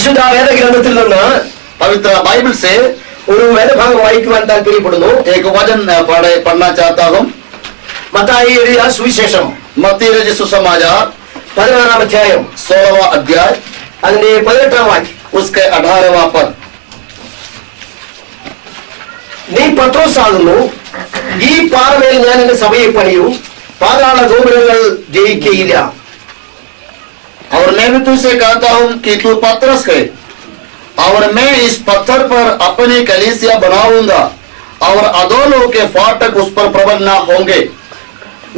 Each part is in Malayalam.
വിശുദ്ധ വേദഗ്രന്ഥത്തിൽ നിന്ന് पवित्र बाइबल से ഒരു വേദഭാഗം വായിക്കുവാൻ താല്പര്യപ്പെടുന്നു. एक वचन पढ़ना चाहता हूँ. മത്തായി എഴുതിയ സുവിശേഷം मत्ती रचित सुसमाचार 16-ാം അധ്യായം 16वां अध्याय അതിന്റെ 18-ാം വാക്യം. उसके 18वां पद. നീ പത്രോസാകുന്നു, ഈ പാറമേൽ ഞാൻ എന്റെ സഭയെ പണിയും, പാതാള ഗോപുരങ്ങൾ ജയിക്കയില്ല. और मैं भी तुझसे कहता हूँ कि तू पतरस है, और मैं इस पत्थर पर अपनी कलीसिया बनाऊंगा, और अधोलोक के फाटक उस पर प्रबल न होंगे.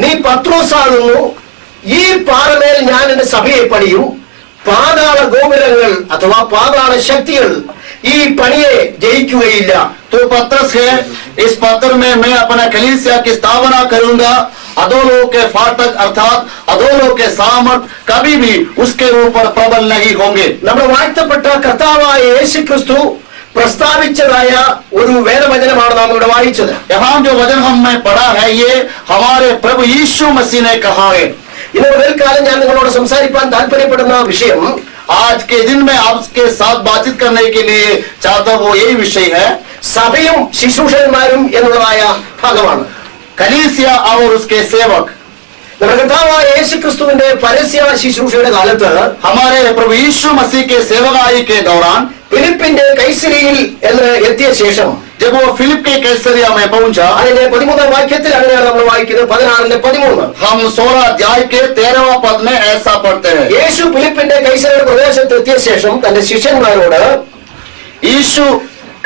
നീ പത്രോസാകുന്നു, ഈ പാറമേൽ ഞാൻ എന്റെ സഭയെ പണിയും, പാതാള ഗോപുരങ്ങൾ അഥവാ പാതാള ശക്തികൾ ഈ പണിയെ ജയിക്കുകയില്ല. तू पतरस है, इस पत्थर में मैं अपना कलीसिया की स्थापना करूंगा, अधोलोक के फाटक अर्थात अधोलोक के सामर्थ कभी भी उसके ऊपर प्रबल नहीं होंगे. നമ്മുടെ വാഴ്ത്തപ്പെട്ട കർത്താവായ യേശുക്രിസ്തു പ്രസ്താവിച്ചതായ ഒരു വേദവചനമാണ് നാം ഇവിടെ വായിച്ചത്. यहाँ जो वचन हमने पढ़ा है ये हमारे प्रभु यीशु मसीह ने कहा है. ഇന്ന് മുതൽക്കാലം ഞാൻ നിങ്ങളോട് സംസാരിക്കാൻ താല്പര്യപ്പെടുന്ന വിഷയം, आज के दिन में आपके साथ बातचीत करने के लिए चाहता हूँ, यही विषय है സഭയും ശുശ്രൂഷകന്മാരും എന്നുള്ളതായ ഭാഗമാണ്. कलीसिया और उसके सेवक. നമ്മുടെ കർത്താവായ യേശുക്രിസ്തുവിന്റെ പരസ്യ ശുശ്രൂഷയുടെ കാലത്ത് हमारे प्रभु यीशु मसीह के सेवकाई के दौरान ഫിലിപ്പിന്റെ കൈസരിയിൽ എന്ന് എത്തിയ ശേഷം जब वो फिलिप के कैसरिया में पहुंचा, അതിന്റെ 13-ാം വാക്യത്തിൽ അങ്ങനെയാണ് നമ്മൾ വായിക്കുന്നത്. 16-ന്റെ 13 हम 16 अध्याय के 13वां पद में ऐसा पढ़ते हैं. യേശു ഫിലിപ്പിന്റെ കൈസരിയുടെ പ്രദേശത്ത് എത്തിയ ശേഷം തന്റെ ശിഷ്യന്മാരോട് यीशु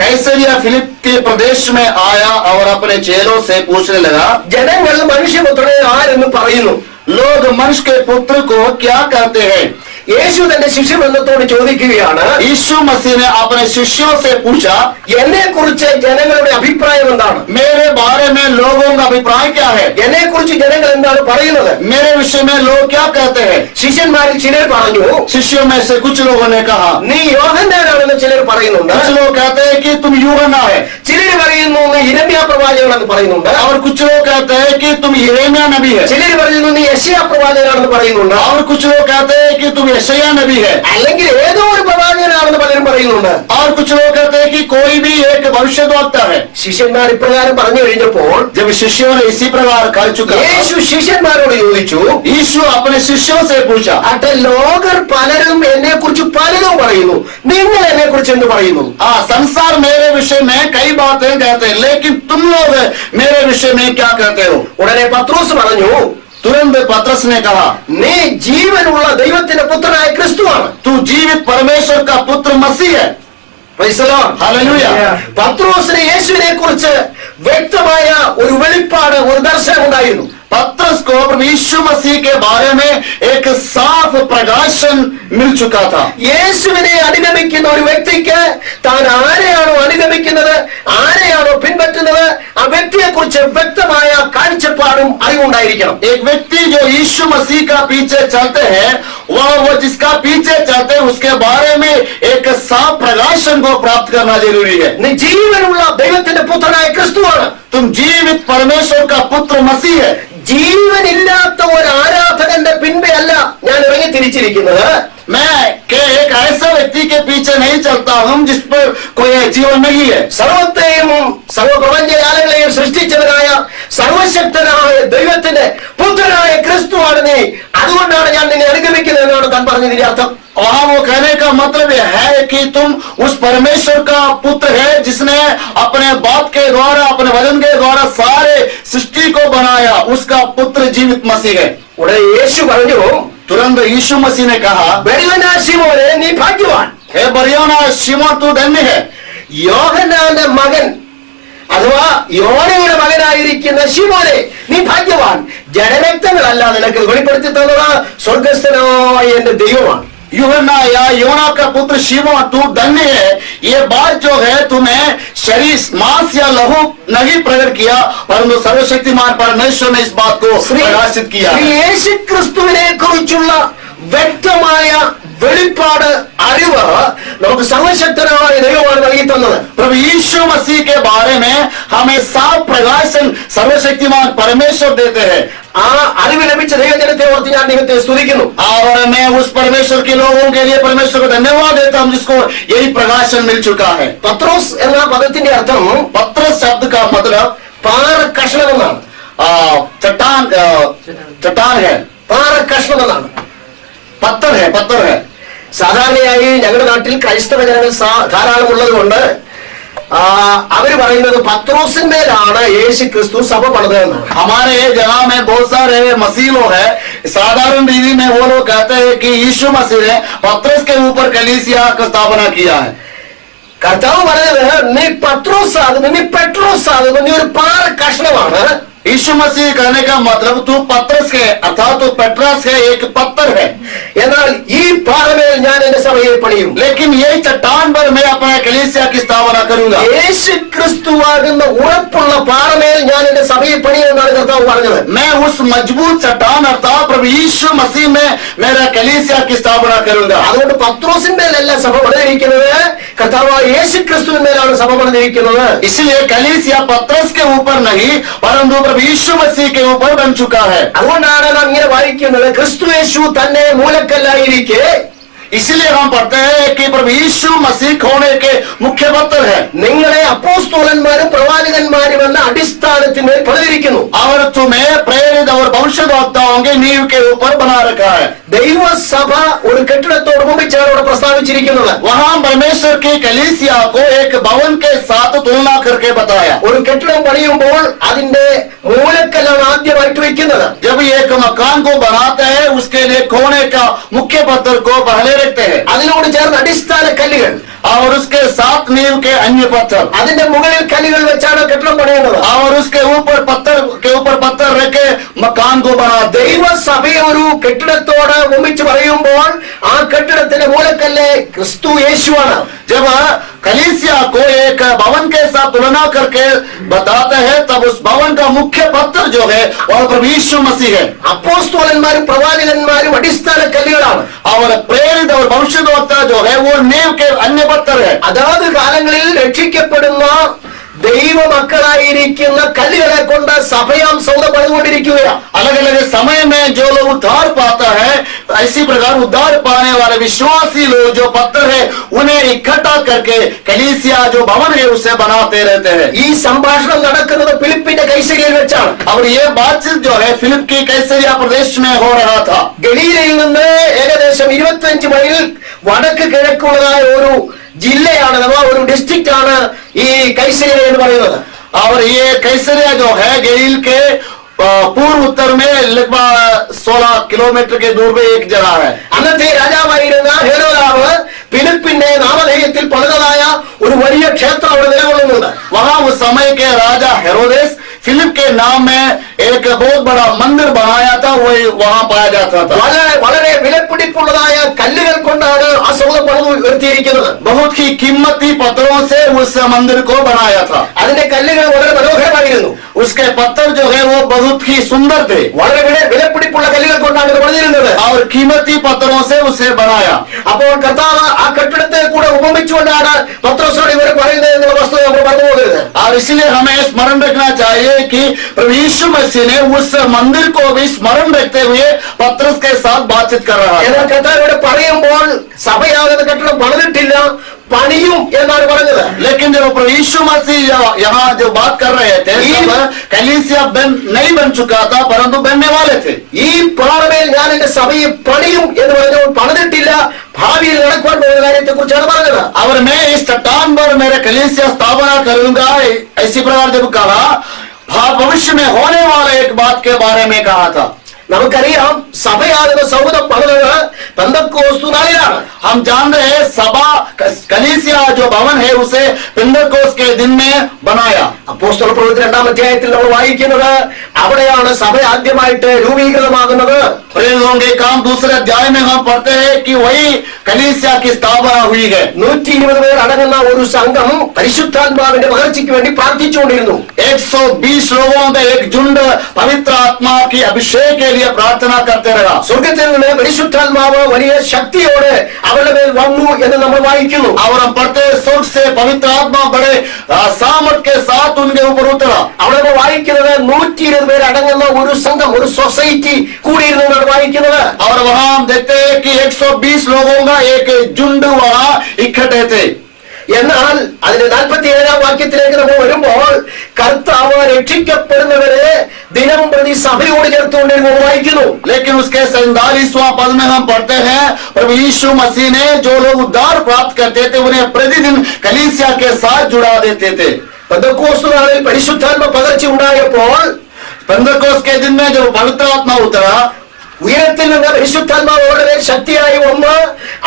कैसरिया फिलिप के प्रदेश में आया और अपने चेलों से पूछने लगा, ജനങ്ങൾ മനുഷ്യപുത്രനെ ആരെന്ന് പറയുന്നു? लोग मनुष्य के पुत्र को क्या कहते हैं? യേശു തന്റെ ശിഷ്യവൃന്ദത്തോട് ചോദിക്കുകയാണ്, यीशु मसीह ने अपने शिष्यों से पूछा, എന്നെ കുറിച്ച് ജനങ്ങളുടെ അഭിപ്രായം എന്താണ്? मेरे बारे में लोगों का अभिप्राय क्या है? എന്നെ കുറിച്ച് ജനങ്ങൾ എന്താണ് പറയുന്നത്? मेरे विषय में लोग क्या कहते हैं? ശിഷ്യന്മാരിൽ ചിലർ പറഞ്ഞു, शिष्यों में से कुछ लोगों ने कहा, നീ യോഹന്നാനാണെന്ന് ചിലർ പറയുന്നുണ്ട്. कुछ लोग कहते हैं कि तुम यूहन्ना है, ചിലർ പറയുന്നു നീ യിരെമ്യാ പ്രവാചകനാണെന്ന് പറയുന്നുണ്ട്. और कुछ लोग कहते हैं कि तुम यिर्मयाह नबी है, ചിലർ പറയുന്നു നീ യെശയ്യാ പ്രവാചകനാണെന്ന് പറയുന്നുണ്ട്. और कुछ लोग कहते हैं कि तुम यशायाह नबी है, അല്ലെങ്കിൽ ഏതോ ഒരു പ്രവാചകനാണെന്ന് പലരും പറയുന്നുണ്ട്. और कुछ लोग कहते हैं कि कोई भी एक भविष्यद्वक्ता है. ശിഷ്യന്മാർ ഇപ്രകാരം പറഞ്ഞു കഴിഞ്ഞപ്പോൾ जब शिष्यों ने इसी प्रकार कर चुका, യേശു ശിഷ്യന്മാരോട് ചോദിച്ചു, यीशु अपने शिष्यों से पूछा, അട്ടെ ലോകർ പലരും എന്നെ കുറിച്ച് പലതും പറയുന്നു, നിങ്ങൾ എന്നെ കുറിച്ച് എന്ത് പറയുന്നു? संसार मेरे विषय में कई बातें कहते हैं, लेकिन तुम लोग मेरे विषय में क्या कहते हो? ഉടനെ പത്രോസ് പറഞ്ഞു, तुरंत पतरस ने कहा, നീ ജീവനുള്ള ദൈവത്തിന്റെ പുത്രനായ ക്രിസ്തുവാണ്. तू जीवित परमेश्वर का पुत्र मसीह है. Praise the Lord. हालेलुया. പത്രോസിന് യേശുവിനെ കുറിച്ച് വ്യക്തമായ ഒരു വെളിപ്പാട്, ഒരു ദർശനം ഉണ്ടായിരുന്നു. पतरस को प्रभु यीशु मसीह के बारे में एक साफ प्रकाशन मिल चुका था. യേശുവിനെ അനുഗമിക്കുന്ന ഒരു വ്യക്തിക്ക് താൻ ആരെയാണോ അനുഗമിക്കുന്നത്, ആരെയാണോ പിൻപറ്റുന്നത്, ആ വ്യക്തിയെ കുറിച്ച് വ്യക്തമായ കാഴ്ചപ്പാടും അറിവുണ്ടായിരിക്കണം. एक व्यक्ति जो यीशु मसीह का पीछे चलते हैं, वो जिसका पीछे चलते हैं उसके बारे में एक साफ प्रकाशन को प्राप्त करना जरूरी है. നീ ജീവനുള്ള ദൈവത്തിന്റെ പുത്രനായ ക്രിസ്തുവാണ്. तुम जीवित परमेश्वर का पुत्र मसीह है. ജീവനില്ലാത്ത ഒരു ആരാധകന്റെ പിൻപേ അല്ല ഞാൻ ഇറങ്ങി തിരിച്ചിരിക്കുന്നത്. मैं के एक ऐसा व्यक्ति के पीछे नहीं चलता हूं जिस पर कोई जीवन नहीं है. സർവത്തെയും സർവപ്രപഞ്ചജാലങ്ങളെയും സൃഷ്ടിച്ചവനായ സർവശക്തനായ ദൈവത്തിന്റെ പുത്രനായ ക്രിസ്തുവാണ് നീ, അതുകൊണ്ടാണ് ഞാൻ നിന്നെ അനുഗമിക്കുന്നത് എന്നാണ് താൻ പറഞ്ഞതിന്റെ അർത്ഥം. वहाँ वो कहने का मतलब यह है कि तुम उस परमेश्वर का पुत्र है जिसने अपने बाप के द्वारा, अपने वचन के द्वारा सारे सृष्टि को बनाया, उसका पुत्र जीवित मसीह है. ഉടനെ യേശു പറഞ്ഞു, तुरंत यीशु मसीह ने कहा, ബെര്യനാ ശിമോനെ നീ ഭാഗ്യവാൻ. हे बरियोना शिमोन तू धन्य है. യോഹന്നാന്റെ മകൻ അഥവാ യോനയുടെ മകനായിരിക്കുന്ന ശിമോനെ നീ ഭാഗ്യവാൻ. ജഡരക്തങ്ങളല്ല നിനക്ക് വെളിപ്പെടുത്തി തന്നത് സ്വർഗസ്ഥനായ എന്റെ ദൈവമാണ്. यूहन्ना या योना का पुत्र शिमोन तू धन्य है. ये बात जो है तुम्हें शरीर मांस या लहू नहीं प्रकट किया, परंतु सर्वशक्तिमान परमेश्वर ने इस बात को प्रकाशित किया. യേശു ക്രിസ്തുവിനെ കുറിച്ചുള്ള വ്യക്തമായ വെളിപ്പാട്, അറിവ് നമുക്ക് സർവശക്തനായ വ്യക്തമായ ദൈവമാണ് നൽകി തന്നത്. प्रभु यीशु मसीह के बारे में हमें साफ प्रकाशन सर्वशक्तिमान परमेश्वर देते हैं. ആ അറിവ് ലഭിച്ച ദൈവജനത്തെ ഓർത്ത് ഞാൻ ദൈവത്തെ സ്തുതിക്കുന്നു. और मैं उस परमेश्वर के लोगों के लिए परमेश्वर को धन्यवाद देता हूं जिसको यही प्रकाशन मिल चुका है. പത്രോസ് എന്ന പദത്തിന്റെ അർത്ഥം पत्रस शब्द का मतलब പാറ കഷ്ണം എന്നാണ്. चट्टान है, പാറ കഷ്ണം എന്നാണ്. पत्थर है. സാധാരണയായി ഞങ്ങളുടെ നാട്ടിൽ ക്രൈസ്തവ ജനങ്ങൾ ധാരാളം ഉള്ളത് കൊണ്ട് അവര് പറയുന്നത് പത്രോസിന്മേലാണ് യേശു ക്രിസ്തു സഭ പണിത് എന്നാണ്. हमारे जगह में बहुत सारे मसीह लोग है. साधारण रीति में वो लोग कहते हैं कि यीशु मसीह ने पत्रस के ऊपर कलीसिया का स्थापना किया है. കർത്താവ് പറഞ്ഞത് നീ പത്രോസ് ആകുന്നു, നീ പെട്രോസ് ആകുന്നു, നീ ഒരു പാറ കഷ്ണമാണ്. यीशु मसीह कहने का मतलब तू पत्रस है अर्थात तू पेट्रस है, एक पत्थर है. എന്നാൽ ഈ പാറമേൽ ഞാൻ എന്റെ സഭയെ പണിയും. लेकिन यही चट्टान पर मैं अपने कलीसिया की स्थापना करूंगा. യേശു ക്രിസ്തുവാകുന്ന ഉറപ്പുള്ള പാറമേൽ ഞാൻ എന്റെ സഭയെ പണിയും എന്നാണ് കർത്താവ് പറഞ്ഞത്. मैं उस मजबूत चट्टान अर्थात प्रभु यीशु मसीह में मेरा कलीसिया की स्थापना करूंगा. അതുകൊണ്ട് പത്രോസിന്മേലല്ല സഭ പണിതിരിക്കുന്നത്, കർത്താവ് യേശു ക്രിസ്തുവിന്മേലാണ് സഭ പണിതിരിക്കുന്നത്. इसलिए कलीसिया पत्रस के ऊपर नहीं परंतु प्रभु यीशु मसीह के ऊपर बन चुका है. അതുകൊണ്ടാണ് നാം ഇങ്ങനെ വായിക്കുന്നത്, ക്രിസ്തു യേശു തന്നെ മൂലക്കല്ലായിരിക്കെ. इसलिए हम पढ़ते हैं कि प्रभु यीशु मसीह खोने के मुख्य पत्थर है. നിങ്ങളെ അപ്പോസ്തലന്മാരും പ്രവാചകന്മാരും എന്ന അടിസ്ഥാനത്തിന്മേൽ പണിതിരിക്കുന്നു. और तुम्हें प्रेरित और भविष्यद्वक्ताओं के नींव के ऊपर बना रखा है. ദൈവസഭ ഒരു കെട്ടിടത്തോട് ഉപമിച്ചാണ് ഇവിടെ പ്രസ്താവിച്ചിരിക്കുന്നത്. वहां परमेश्वर की कलीसिया को एक भवन के साथ तुलना करके बताया. ഒരു കെട്ടിടം പണിയുമ്പോൾ അതിന്റെ മൂലക്കല്ലാണ് ആദ്യമായിട്ട് വെക്കുന്നത്. जब एक मकान को बनाते हैं उसके लिए खोने का मुख्य पत्थर को पहले रखते हैं അതിനോട് ചേർന്ന് അടിസ്ഥാന കല്ലുകൾ, और उसके साथ नींव के अन्य पत्थर, അതിന്റെ മുകളിൽ കല്ലുകൾ വെച്ചാണ് കെട്ടിടം പണിയുന്നത്. और उसके ऊपर पत्थर रख के मकान को बनाते. ദൈവസഭയെ ഒരു കെട്ടിടത്തോട് ഉപമിച്ച് പറയുമ്പോൾ ആ കെട്ടിടത്തിന്റെ മൂലക്കല്ല് ക്രിസ്തു യേശുവാണ്. जब कलीसिया को एक भवन के साथ तुलना करके बताते हैं तब उस भवन का मुख्य पत्थर जो है वह प्रभु यीशु मसीह है. അപ്പോസ്തലന്മാരും പ്രവാചകന്മാരും അടിസ്ഥാന കല്ലുകളാണ്. और प्रेरित और भविष्यद्वक्ता जो है वो नींव के अन्य पत्थर है. അതാത് കാലങ്ങളിൽ രക്ഷിക്കപ്പെടുന്ന ദൈവമക്കളായിരിക്കുന്ന കല്ലുകളെ കൊണ്ട് സഭയാം സൗധം പണിതുകൊണ്ടിരിക്കുകയാണ്. अलग अलग समय में जो लोग उद्धार पाता है इसी प्रकार उद्धार पाने वाले विश्वासी लोग जो पत्थर है उन्हें इकट्ठा करके कलीसिया जो भवन है उसे बनाते रहते हैं. ഈ സംഭാഷണം നടക്കുന്നത് ഫിലിപ്പിന്റെ കൈസരിയയിൽ വെച്ചാണ്. और ये बातचीत जो है फिलिप की कैसरिया प्रदेश में हो रहा था. ഗലീലയിൽ നിന്ന് ഏകദേശം 25 മൈൽ വടക്ക് കിഴക്കുള്ളതായ ഒരു ജില്ലയാണ് അഥവാ ഒരു ഡിസ്ട്രിക്റ്റ് ആണ് ഈ കൈസരിയ എന്ന് പറയുന്നത്. और ये कैसरिया जो है गलील के पूर्व उत्तर में लगभग 16 किलोमीटर के दूर में एक जगह है. അന്നത്തെ രാജാവായിരുന്ന ഹെരോദാവ് ഫിലിപ്പിന്റെ നാമധേയത്തിൽ പണിതതായ ഒരു വലിയ ക്ഷേത്രം അവിടെ നിലകൊള്ളുന്നുണ്ട്. वहां उस समय के राजा हेरोदेस फिलिप के नाम में एक बहुत बड़ा मंदिर बनाया था, वही वहां पाया जाता था. വളരെ വിലപിടിപ്പുള്ളതായ കല്ലുകൾ കൊണ്ടാണ് ആ സൗധം പണിത് ഉയർത്തിയിരിക്കുന്നത്. बहुत ही कीमती पत्थरों से उस मंदिर को बनाया था. അതിന്റെ കല്ലുകൾ വളരെ മനോഹരമായിരുന്നു. उसके पत्थर जो है वो बहुत ही सुंदर थे. വളരെ വിലപിടിപ്പുള്ള കല്ലുകൾ കൊണ്ടാണ് ഇത് പണിതിരുന്നത്. और कीमती पत्थरों से उसे बनाया. അപ്പോൾ കർത്താവ് ആ കെട്ടിടത്തെ കൂടെ ഉപമിച്ചുകൊണ്ടാണ് പത്രോസിനോട് ഇവർ പറയുന്നത് എന്നുള്ള വസ്തുത നമ്മൾ മറന്നു പോകരുത്. और इसलिए हमें स्मरण रखना चाहिए कि प्रभु यीशु मसीह ने उस मंदिर को भी स्मरण रखते हुए पत्रस के साथ बातचीत कर रहा है. എന്നാൽ കർത്താവ് ഇവിടെ പറയുമ്പോൾ സഭയാകുന്ന കെട്ടിടം പണിതിട്ടില്ല, പണിയും എന്നാണ് പറഞ്ഞത്. लेकिन जब प्रभु यीशु मसीह यहाँ जो बात कर रहे थे तब कलीसिया नहीं बन चुका था परंतु बनने वाले थे. ഈ പാറമേൽ ഞാൻ എന്റെ സഭയെ പണിയും എന്ന് പറഞ്ഞപ്പോൾ പണിതിട്ടില്ല, ഭാവിയിൽ നടക്കുവാൻ പോകുന്ന കാര്യത്തെ കുറിച്ചാണ് പറഞ്ഞത്. और मैं इस चट्टान पर मेरे कलीसिया स्थापना करूंगा इसी प्रकार जब कहा भविष्य में होने वाले एक बात के बारे में कहा था. നമുക്കറിയാം സഭയാകുന്ന സൗധം പണിതത് പെന്തക്കോസ്തു നാളിലാണ്. हम जान रहे हैं सभा कलीसिया जो भवन है उसे पेंतकोस्त के दिन में बनाया. അപ്പോസ്തല പ്രവൃത്തി 2-ാം അധ്യായത്തിൽ നമ്മൾ വായിക്കുന്നത് അവിടെയാണ് സഭ ആദ്യമായിട്ട് രൂപീകൃതമാകുന്നത്. प्रेरितों के काम दूसरे अध्याय में हम पढ़ते हैं कि वही कलीसिया की स्थापना हुई है. 120 പേർ അടങ്ങുന്ന ഒരു സംഘം പരിശുദ്ധാത്മാവിന്റെ പകർച്ചയ്ക്ക് വേണ്ടി പ്രാർത്ഥിച്ചുകൊണ്ടിരുന്നു. 120 लोगों का एक झुंड पवित्र आत्मा की अभिषेक के लिए प्रार्थना करते रहा। സ്വർഗ്ഗത്തിൽ നിന്ന് പരിശുദ്ധാത്മാവ് വലിയ ശക്തിയോടെ അവരുടെ മേൽ വന്നു എന്ന് നമ്മൾ വായിക്കുന്നു. और हम पढ़ते हैं, स्वर्ग से पवित्र आत्मा बड़े सामर्थ के साथ उनके ऊपर उतरा। അവിടെ നമ്മൾ വായിക്കുന്നത് 120 പേര് അടങ്ങുന്ന ഒരു സംഘം, ഒരു സൊസൈറ്റി കൂടിയിരുന്നാണ് വായിക്കുന്നത്. और वहां हम देखते हैं कि 120 लोगों का एक झुंड वहां इकट्ठे थे। എന്നാൽ അതിന്റെ 47-ാം വാക്യത്തിലേക്ക് നമ്മൾ വരുമ്പോൾ കർത്താവ് രക്ഷിക്കപ്പെടുന്നവരെ ദിനം പ്രതി സഭയോട് ചേർത്തുകൊണ്ടിരുന്നു വായിക്കുന്നു. लेकिन उसके 47वां पद में हम पढ़ते हैं, प्रभु यीशु मसीह ने जो लोग उद्धार प्राप्त करते थे उन्हें प्रतिदिन कलीसिया के साथ जुड़ा देते थे। പെന്തക്കോസ്ത് നാളിൽ പരിശുദ്ധാത്മ പകർച്ച ഉണ്ടായപ്പോൾ पेंतकोस्त के दिन में जो पवित्र आत्मा उतरा, ഉയരത്തിൽ നിന്ന് പരിശുദ്ധാത്മാവ് അവരുടെ ശക്തിയായി വന്ന്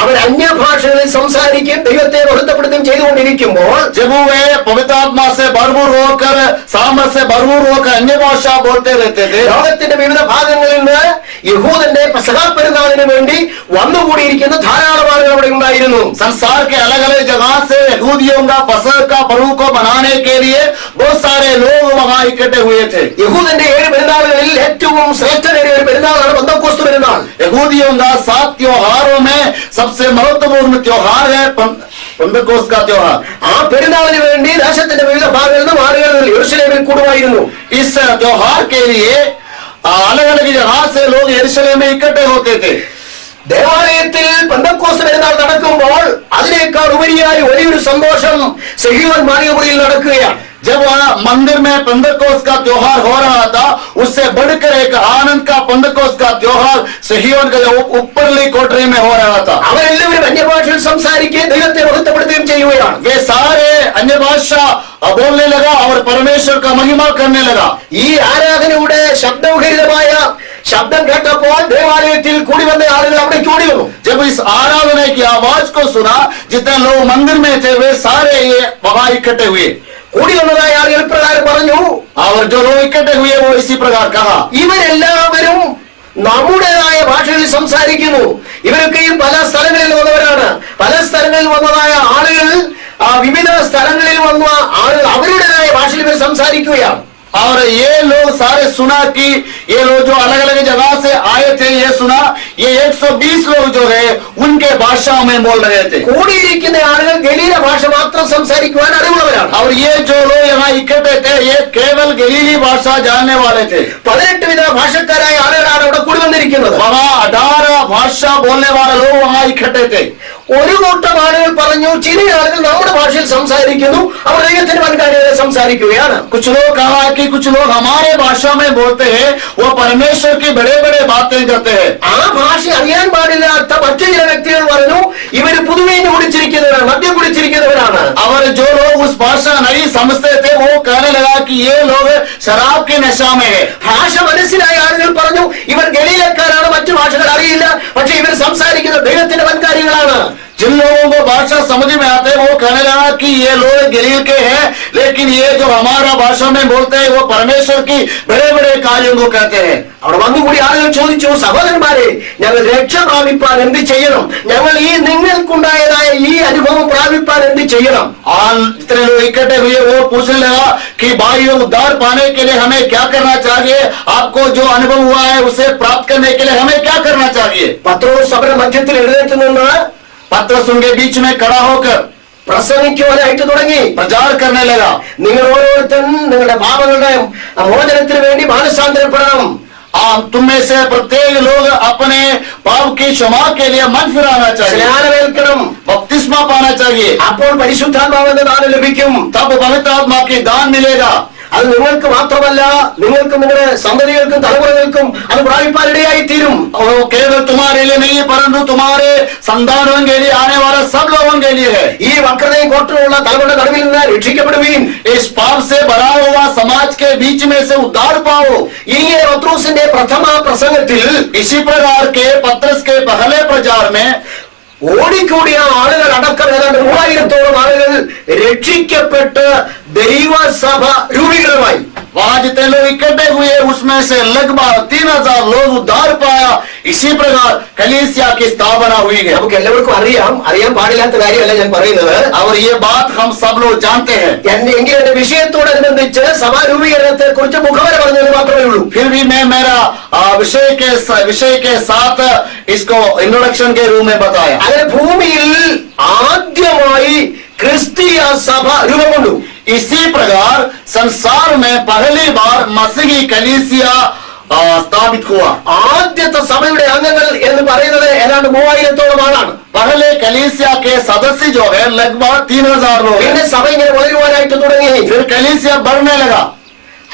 അവർ അന്യഭാഷകളിൽ സംസാരിക്കുകയും ദൈവത്തെ മഹത്വപ്പെടുത്തുകയും ചെയ്തുകൊണ്ടിരിക്കുമ്പോൾ जब वे पवित्र आत्मा से भरपूर होकर, सामर्थ से भरपूर होकर अन्य भाषा बोलते रहते थे, ലോകത്തിന്റെ വിവിധ ഭാഗങ്ങളിൽ നിന്ന് യഹൂദന്റെ പെസഹാ പെരുന്നാളിന് വേണ്ടി വന്നുകൂടിയിരിക്കുന്ന ധാരാളം ആളുകൾ അവിടെ ഉണ്ടായിരുന്നു. संसार के अलग अलग जगह से यहूदियों का पसह का पर्व को मनाने के लिए बहुत सारे लोग वहां इकट्ठे हुए थे। യഹൂദന്റെ 7 പെരുന്നാളുകളിൽ ഏറ്റവും ശ്രേഷ്ഠനേറിയ ഒരു പെരുന്നാളാണ് പെന്തക്കോസ്ത് പെരുന്നാൾ. यहूदियों का 7 त्योहारों में सबसे महत्वपूर्ण त्योहार है पेंतकोस्त का त्योहार। ആ പെരുന്നാളിന് വേണ്ടി ദേശത്തിന്റെ വിവിധ ഭാഗങ്ങളിൽ നിന്നും ആളുകൾ യെരൂശലേമിൽ കൂടുമായിരുന്നു. इस त्योहार के लिए अलग अलग जगह से लोग यरूशलेम में इकट्ठे होते थे। ദേവാലയത്തിൽ പെന്തക്കോസ്ത് പെരുന്നാൾ നടക്കുമ്പോൾ അതിനേക്കാൾ ഉപരിയായി വലിയൊരു സന്തോഷം സെഹിയോൻ മാളികമുറിയിൽ നടക്കുകയാണ്. जब वहाँ मंदिर में पेंतकोस्त का त्योहार हो रहा था, उससे बढ़कर एक आनंद का पेंतकोस्त का त्योहार सिहियोन के ऊपरली कोठरी में हो रहा था। അവരെല്ലാവരും അന്യഭാഷയിൽ സംസാരിക്കുകയും ദൈവത്തെ മഹത്വപ്പെടുത്തുകയും ചെയ്യുകയാണ്. वे सारे अन्य भाषा बोलने लगा और परमेश्वर का महिमा करने लगा। ഈ ആരാധനയുടെ ശബ്ദമുഖരിതമായ ശബ്ദം കേട്ടപ്പോൾ ദേവാലയത്തിൽ കൂടി വന്ന ആളുകൾ അവിടെ കൂടി വന്നു. जब इस आराधना की आवाज को सुना, जितने लोग मंदिर में थे वे सारे ये वहां इकट्ठे हुए। കൂടി വന്നതായ ആളുകൾ പ്രകാരം പറഞ്ഞു, और जो लोग इकट्ठे हुए वो इसी प्रकार कहा, ഇവരെല്ലാവരും നമ്മുടേതായ ഭാഷയിൽ സംസാരിക്കുന്നു. ഇവരൊക്കെയും പല സ്ഥലങ്ങളിൽ വന്നവരാണ്. പല സ്ഥലങ്ങളിൽ വന്നതായ ആളുകൾ, വിവിധ സ്ഥലങ്ങളിൽ വന്ന ആളുകൾ അവരുടേതായ ഭാഷയിൽ ഇവർ സംസാരിക്കുകയാണ്. और ये लोग सारे सुना कि ये लोग जो अलग अलग जगह से आए थे, ये सुना ये 120 लोग जो है उनके भाषाओं में बोल रहे थे। കൂടിയിരിക്കുന്ന ആളുകൾ ഗലീല ഭാഷ മാത്രം സംസാരിക്കുവാൻ അറിവുള്ളവരാണ്. और ये जो लोग यहाँ इकट्ठे थे ये केवल गलीली भाषा जानने वाले थे। 18 വിധ ഭാഷക്കാരായ ആളുകളാണ് അവിടെ കൂടി വന്നിരിക്കുന്നത്. वहाँ 18 भाषा बोलने वाले लोग वहाँ इकट्ठे थे। ഒരു കൂട്ടം ആളുകൾ പറഞ്ഞു, ചില ആളുകൾ നമ്മുടെ ഭാഷയിൽ സംസാരിക്കുന്നു, അവർ ദൈവത്തിന്റെ വൻകാര്യങ്ങളെ സംസാരിക്കുകയാണ്. कुछ लोग कहा कि कुछ लोग हमारे भाषा में बोलते हैं, वो परमेश्वर की बड़े बड़े बातें करते हैं। ആ ഭാഷ അറിയാൻ പാടില്ലാത്ത മറ്റു ചില വ്യക്തികൾ പറഞ്ഞു, ഇവര് പുതുമീൻ കുടിച്ചിരിക്കുന്നവരാണ്, മദ്യം കുടിച്ചിരിക്കുന്നവരാണ്. और जो लोग उस भाषा नहीं समझते थे वो कहने लगा कि ये लोग शराब के नशा में है। ഭാഷ മനസ്സിലായ ആളുകൾ പറഞ്ഞു, ഇവർ ഗലീലക്കാരാണ്, മറ്റു ഭാഷകൾ അറിയില്ല, പക്ഷെ ഇവർ സംസാരിക്കുന്ന ദൈവത്തിന്റെ വൻകാര്യങ്ങളാണ്. जिन लोगों को भाषा समझ में आते हैं वो कहने लगा कि ये लोग गलील के हैं, लेकिन ये जो हमारा भाषा में बोलते हैं वो परमेश्वर की बड़े बड़े कार्यों को कहते हैं। അവിടെ വന്നുകൂടി ആളുകൾ ചോദിച്ചു, സഹോദരന്മാരെ, ഞങ്ങൾ രക്ഷ പ്രാപിപ്പാൻ എന്ത് ചെയ്യണം? ഞങ്ങൾ ഈ നിങ്ങൾക്കുണ്ടായതായ ഈ അനുഭവം പ്രാപിപ്പാൻ എന്ത് ചെയ്യണം? जितने लोग इकट्ठे हुए वो पूछने लगा कि भाइयों, उद्धार पाने के लिए हमें क्या करना चाहिए? आपको जो अनुभव हुआ है उसे प्राप्त करने के लिए हमें क्या करना चाहिए? പത്രോസ് അവരുടെ മധ്യത്തിൽ എഴുന്നേറ്റ് നിന്ന് पत्रस उनके बीच में खड़ा होकर പ്രസംഗിക്കുവാനായിട്ട് തുടങ്ങി. प्रचार करने लगा, നിങ്ങൾ ഓരോരുത്തരും നിങ്ങളുടെ പാപങ്ങളുടെ മോചനത്തിന് വേണ്ടി മാനസാന്തരപ്പെടണം. तुम में से प्रत्येक लोग अपने पाप की क्षमा के लिए मन फिराना चाहिए, സ്നാനമേൽക്കണം. बपतिस्मा पाना चाहिए, അപ്പോൾ പരിശുദ്ധാത്മാവിന്റെ ദാനം ലഭിക്കും. तब पवित्र आत्मा की दान मिलेगा। അത് നിങ്ങൾക്ക് മാത്രമല്ല, നിങ്ങൾക്കും നിങ്ങളുടെ സന്തതികൾക്കും തലമുറകൾക്കും അത് പ്രാപിപ്പാനിടയായി തീരും. और वो केवल तुम्हारे लिए नहीं परंतु तुम्हारे संतानों के लिए, आने वाला सब लोगों के लिए है। ഈ വക്രതയും കോട്ടമുള്ള തലമുറ നടുവിൽ നിന്ന് രക്ഷിക്കപ്പെടുകയും इस पाप से भरा हुआ समाज के बीच में से उद्धार पाओ। ഇങ്ങനെ പത്രോസിന്റെ പ്രഥമ പ്രസംഗത്തിൽ इसी प्रकार के पत्रस के पहले प्रचार में ഓടിക്കൂടിയ ആളുകൾ അടക്കം ഏതാണ്ട് 3000-ഓളം ആളുകൾ രക്ഷിക്കപ്പെട്ട് ദൈവസഭ രൂപീകൃതമായി. वहां जितने लोग इकट्ठे हुए उसमें से लगभग 3000 लोग उद्धार पाया। इसी प्रकार कलीसिया की स्थापना हुई है। നമുക്ക് എല്ലാവർക്കും അറിയാൻ പാടില്ലാത്ത കാര്യമല്ല ഞാൻ പറയുന്നത്. और ये बात हम सब लोग जानते हैं। എങ്കിലും എന്റെ വിഷയത്തോടനുബന്ധിച്ച് സഭാ രൂപീകരണത്തെ കുറിച്ച് മുഖവര പറഞ്ഞത് മാത്രമേ ഉള്ളൂ. फिर भी मैं मेरा विषय के साथ इसको इंट्रोडक्शन के रूप में बताया। അങ്ങനെ ഭൂമിയിൽ ആദ്യമായി ക്രിസ്തീയ സഭ രൂപം കൊണ്ടു. इसी प्रकार संसार में पहली बार मसीही कलीसिया स्थापित हुआ। ആദ്യത്തെ സഭയുടെ അംഗങ്ങൾ എന്ന് പറയുന്നത് ഏതാണ്ട് 3000-ഓളം ആളാണ്. पहले कलीसिया के सदस्य जो है लगभग 3000 लोग हैं। പിന്നെ സഭ ഇങ്ങനെ വളരുവാനായിട്ട് തുടങ്ങി. फिर कलीसिया बढ़ने लगा।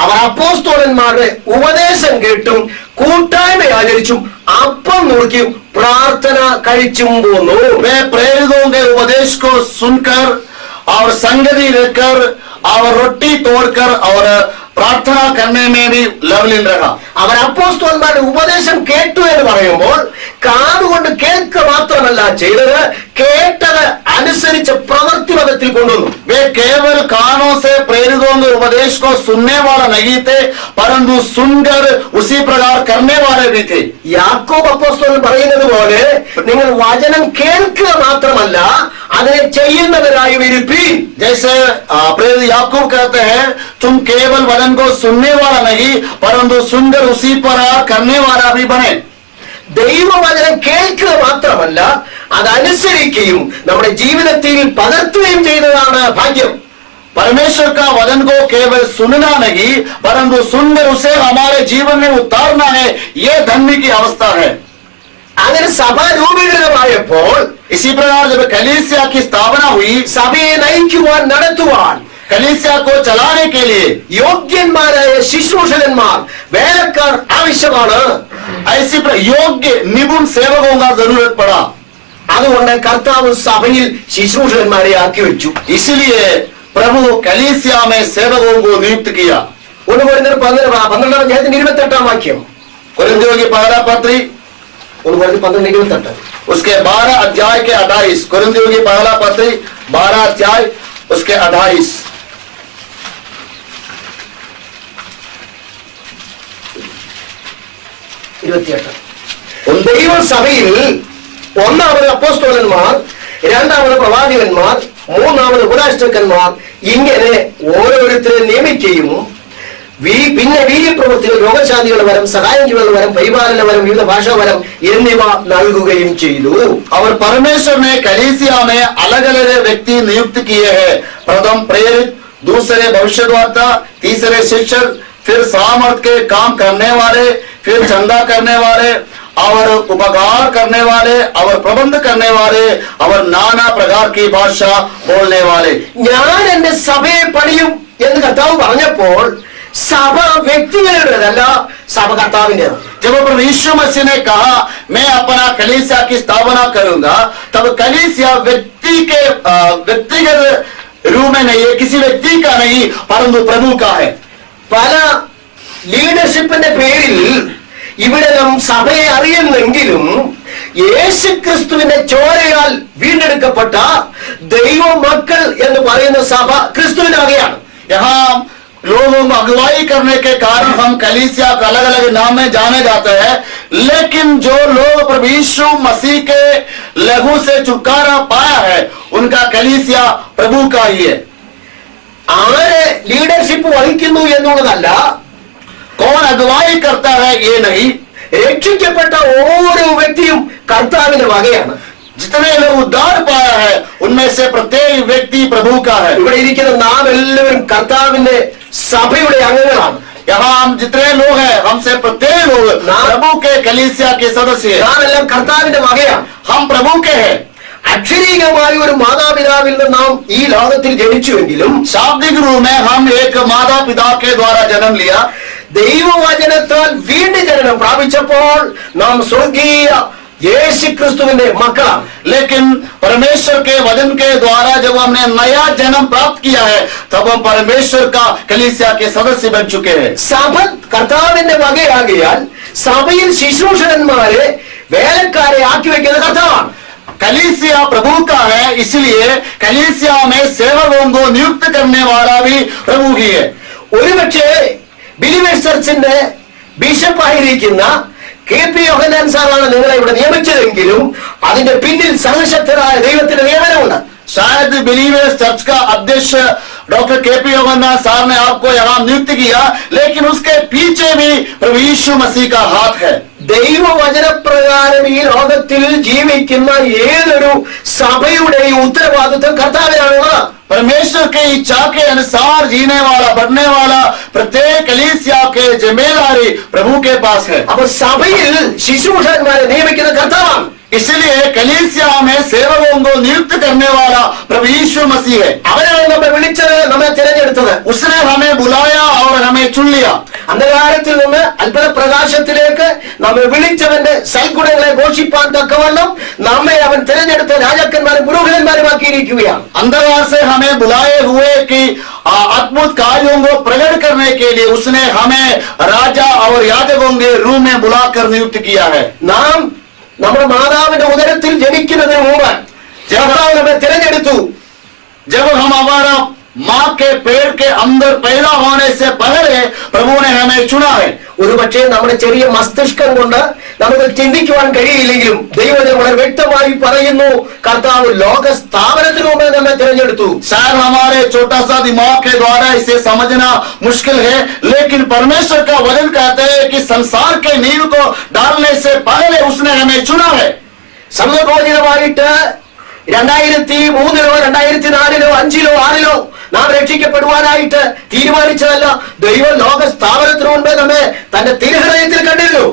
അവർ അപ്പോസ്തലന്മാരുടെ ഉപദേശം കേട്ടും കൂട്ടായ്മ ആചരിച്ചും അപ്പം നുറുക്കിയും പ്രാർത്ഥന കഴിച്ചും പോന്നു. वे प्रेरितों के उपदेश को सुनकर और संगति रहकर और रोटी तोड़कर और प्रार्थना करने में भी लवलीन रहा। അവർ അപ്പോസ്തലന്മാരുടെ ഉപദേശം കേട്ടു എന്ന് പറയുമ്പോൾ കാതുകൊണ്ട് കേൾക്കുക മാത്രമല്ല ചെയ്തത്, കേട്ടത് അനുസരിച്ച് പ്രവൃത്തിപഥത്തിൽ കൊണ്ടുവന്നു. वे केवल कानों से प्रेरितों के उपदेश को सुनने वाला नहीं थे, परंतु सुनकर उसी प्रकार करने वाले भी थे। യാക്കോബ് അപ്പോസ്തലൻ പറയുന്നത് പോലെ നിങ്ങൾ വചനം കേൾക്കുക മാത്രമല്ല അതിനെ ചെയ്യുന്നവരായി വരുപ്പീൻ. जैसे प्रेरित याकूब कहते हैं, तुम केवल वचन को सुनने वाला नहीं परंतु सुनकर उसी प्रकार करने वाला भी बने। ദൈവവചനം കേൾക്കുക മാത്രമല്ല അതനുസരിക്കുകയും നമ്മുടെ ജീവിതത്തിൽ പകർത്തുകയും ചെയ്യുന്നതാണ് ഭാഗ്യം. परमेश्वर का वचन को केवल सुनना नहीं परंतु सुनकर उसे हमारे जीवन में उतारना है, ये धन्य की अवस्था है। അങ്ങനെ സഭ രൂപീകൃതമായപ്പോൾ इसी प्रकार जब कलीसिया की स्थापना हुई, സഭയെ നയിക്കുവാൻ നടത്തുവാൻ कलीसिया को चलाने के लिए യോഗ്യന്മാരായ ശുശ്രൂഷകന്മാർ വേലക്കാർ ആവശ്യമാണ്. ऐसी योग्य निपुण सेवकों का जरूरत पड़ा। അതുകൊണ്ട് കർത്താവ് സഭയിൽ ശുശ്രൂഷകന്മാരെ ആക്കി വെച്ചു. इसलिए प्रभु कलीसिया में सेवकों को नियुक्त किया। 1 Corinthians 12:28 कुरिन्थियों की पहला पत्री 1 Corinthians 12:28 उसके 12 अध्याय के 28। कुरिन्थियों की पहला पत्री 12 अध्याय उसके 28। ദൈവസഭയിൽ ഒന്നാമത് അപ്പോസ്തലന്മാർ, രണ്ടാമത് പ്രവാചകന്മാർ, മൂന്നാമത് ഉപദേഷ്ടാക്കന്മാർ, ഇങ്ങനെ ഓരോരുത്തരെ നിയമിക്കുകയും പിന്നെ വീര്യപ്രവൃത്തികൾ, രോഗശാന്തികളുടെ വരം, സഹായം ചെയ്യുന്ന വരം, പരിപാലന വരം, വിവിധ ഭാഷാവരം എന്നിവ നൽകുകയും ചെയ്തു. और परमेश्वर ने कलीसिया में अलग अलग व्यक्ति नियुक्त किए हैं। प्रथम प्रेरित, दूसरे भविष्यद्वक्ता, तीसरे शिक्षक, फिर सामर्थ के काम करने वाले, फिर चंदा करने वाले और उपकार करने वाले और प्रबंध करने वाले और नाना प्रकार की भाषा बोलने वाले। ഞാൻ എന്റെ സഭയെ പണിയും എന്ന് കർത്താവ് പറഞ്ഞപ്പോൾ സഭ വ്യക്തികളുടേതല്ല, സഭ കർത്താവിൻ്റെതാണ്. जब प्रभु यीशु मसीह ने कहा मैं अपना कलीसिया की स्थापना करूंगा, तब कलीसिया व्यक्तिगत रूप में नहीं है, किसी व्यक्ति का नहीं परंतु प्रभु का है। പല ലീഡർഷിപ്പിന്റെ പേരിൽ ഇവിടെ നാം സഭയെ അറിയുന്നെങ്കിലും യേശുക്രിസ്തുവിന്റെ ചോരയാൽ വീണ്ടെടുക്കപ്പെട്ട ദൈവ മക്കൾ എന്ന് പറയുന്ന സഭ ക്രിസ്തുവിന്റെ വകയാണ്. यहाँ लोगों को अगुवाई करने के कारण हम कलीसिया को अलग अलग नाम में जाने जाते हैं, लेकिन जो लोग प्रभु यीशु मसीह के लहू से छुटकारा पाया है उनका कलीसिया प्रभु का ही है। ആര് ലീഡർഷിപ്പ് വഹിക്കുന്നു എന്നുള്ളതല്ല, कौन अगुवाई करता है ये नहीं, രക്ഷിക്കപ്പെട്ട ഓരോ വ്യക്തിയും കർത്താവിന്റെ വകയാണ്. जितने लोग उद्धार पाया है उनमें से प्रत्येक व्यक्ति प्रभु का है। ഇവിടെ ഇരിക്കുന്ന നാം എല്ലാവരും കർത്താവിന്റെ സഭയുടെ അംഗങ്ങളാണ്. यहाँ हम जितने लोग हैं हमसे प्रत्येक लोग प्रभु के कलीसिया के सदस्य हैं। നാം എല്ലാം കർത്താവിന്റെ വകയാണ്. हम प्रभु के हैं। അക്ഷരീകമായ ഒരു മാതാപിതാവിൽ നിന്ന് നാം ഈ ലോകത്തിൽ ജനിച്ചുവെങ്കിലും शाब्दिक रूप में हम एक माता पिता के द्वारा जन्म लिया, ദൈവവചനത്താൽ വീണ്ടും ജനനം പ്രാപിച്ചപ്പോൾ നാം സ്വർഗീയ യേശുക്രിസ്തുവിന്റെ മക്കളാണ്. लेकिन परमेश्वर के वचन के द्वारा जब हमने नया जन्म प्राप्त किया है तब हम परमेश्वर का कलीसिया के सदस्य बन चुके हैं। സഭ കർത്താവിന്റെ വകയാകിയാൽ സഭയിൽ ശുശ്രൂഷകന്മാരെ വേലക്കാരെ ആക്കി വെക്കുന്ന കർത്താവാണ്. कलीसिया प्रभु का है, इसलिए कलीसिया में सेवकों को नियुक्त करने वाला भी प्रभु ही है। ഒരുപക്ഷെ ബിലീവേഴ്സ് ചർച്ചിന്റെ ബിഷപ്പായിരിക്കുന്ന KP യോഹന്നാൻ സാറാണ് നിങ്ങളെ ഇവിടെ നിയമിച്ചതെങ്കിലും അതിന്റെ പിന്നിൽ സർവശക്തനായ ദൈവത്തിന്റെ നിയമനമുണ്ട്. शायद बिलीवर्स चर्च का अध्यक्ष डॉक्टर KP योहन्नान साहब ने आपको यहाँ नियुक्त किया, लेकिन उसके पीछे भी प्रभु यीशु मसीह का हाथ है. ദൈവവചനപ്രകാരം ഈ ലോകത്തിൽ ജീവിക്കുന്ന ഏതൊരു സഭയുടെയും ഉത്തരവാദിത്വം കർത്താവിനാണുള്ളത്. परमेश्वर के इच्छा के अनुसार जीने वाला, बढ़ने वाला प्रत्येक कलीसिया के जिम्मेदारी प्रभु के पास है. അപ്പൊ സഭയിൽ ശുശ്രൂഷകന്മാരെ നിയമിക്കുന്ന കർത്താവാണ്. इसलिए कलीसिया में सेवकों को नियुक्त करने वाला प्रभु यीशु मसीह है. അവനാണ് നമ്മെ വിളിച്ചത്, നമ്മെ തിരഞ്ഞെടുത്തത്. उसने हमें बुलाया और हमें चुन लिया. അന്ധകാരത്തിൽ നിന്ന് അത്ഭുത പ്രകാശത്തിലേക്ക് നമ്മെ വിളിച്ചവന്റെ സൽഗുണങ്ങളെ ഘോഷിപ്പാൻ തക്കവണ്ണം നമ്മെ അവൻ തിരഞ്ഞെടുത്ത രാജാക്കന്മാരും പുരോഹിതന്മാരുമാക്കിയിരിക്കുകയാണ്. अंधकार से हमें बुलाए हुए कि अद्भुत कार्यों को प्रकट करने के लिए उसने हमें राजा और याजकों के रूप में बुलाकर नियुक्त किया है. നാം നമ്മുടെ മാതാവിന്റെ ഉദരത്തിൽ ജനിക്കുന്നതിന് മുമ്പ് കർത്താവ് നമ്മെ തിരഞ്ഞെടുത്തു. जब हम हमारा माँ के पेट के अंदर पैदा होने से पहले प्रभु ने हमें चुना है. ഒരു പക്ഷേ നമ്മുടെ ചെറിയ മസ്തിഷ്കം കൊണ്ട് നമുക്ക് ചിന്തിക്കുവാൻ കഴിയില്ലെങ്കിലും ദൈവം വളരെ വ്യക്തമായി പറയുന്നു, കർത്താവ് ലോക സ്ഥാപനത്തിന് മുമ്പേ നമ്മെ തിരഞ്ഞെടുത്തു. शायद हमारे छोटा सा दिमाग के द्वारा इसे समझना मुश्किल है, लेकिन परमेश्वर का वचन कहते हैं कि संसार के नींव को डालने से पहले उसने हमें चुना है. സമയബോധിതമായിട്ട് 2003-ലോ 2004-ലോ 5-ലോ 6-ലോ നാം രക്ഷിക്കപ്പെടുവാനായിട്ട് തീരുമാനിച്ചതല്ല. ദൈവം ലോക സ്ഥാപനത്തിന് മുൻപേ നമ്മെ തന്റെ തിരുഹൃദയത്തിൽ കണ്ടിരുന്നു.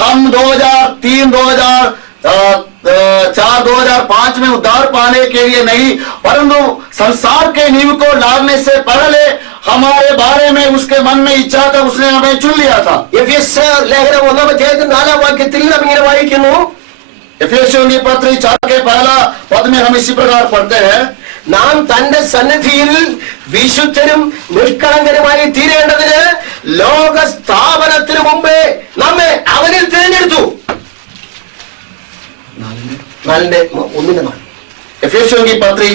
हम 2003, 2004, 2005 में उद्धार पाने के लिए नहीं, परंतु संसार के नींव को डालने से पहले हमारे बारे में उसके मन में इच्छा था, उसने हमें चुन लिया था. എഫെസ്യ ലേഖനം 1-4 വാക്യത്തിൽ നാം ഇങ്ങനെ വായിക്കുന്നു, एफेसियों की पत्र 4 के पहला पद में हम इसी प्रकार पढ़ते हैं, നാം തന്റെ സന്നിധിയിൽ വിശുദ്ധരും നിഷ്കളങ്കരുമായി തീരേണ്ടതിന് ലോക സ്ഥാപനത്തിന് മുമ്പേ നമ്മെ അവനിൽ തിരഞ്ഞെടുത്തു. 4:1 एफेसियों की पत्री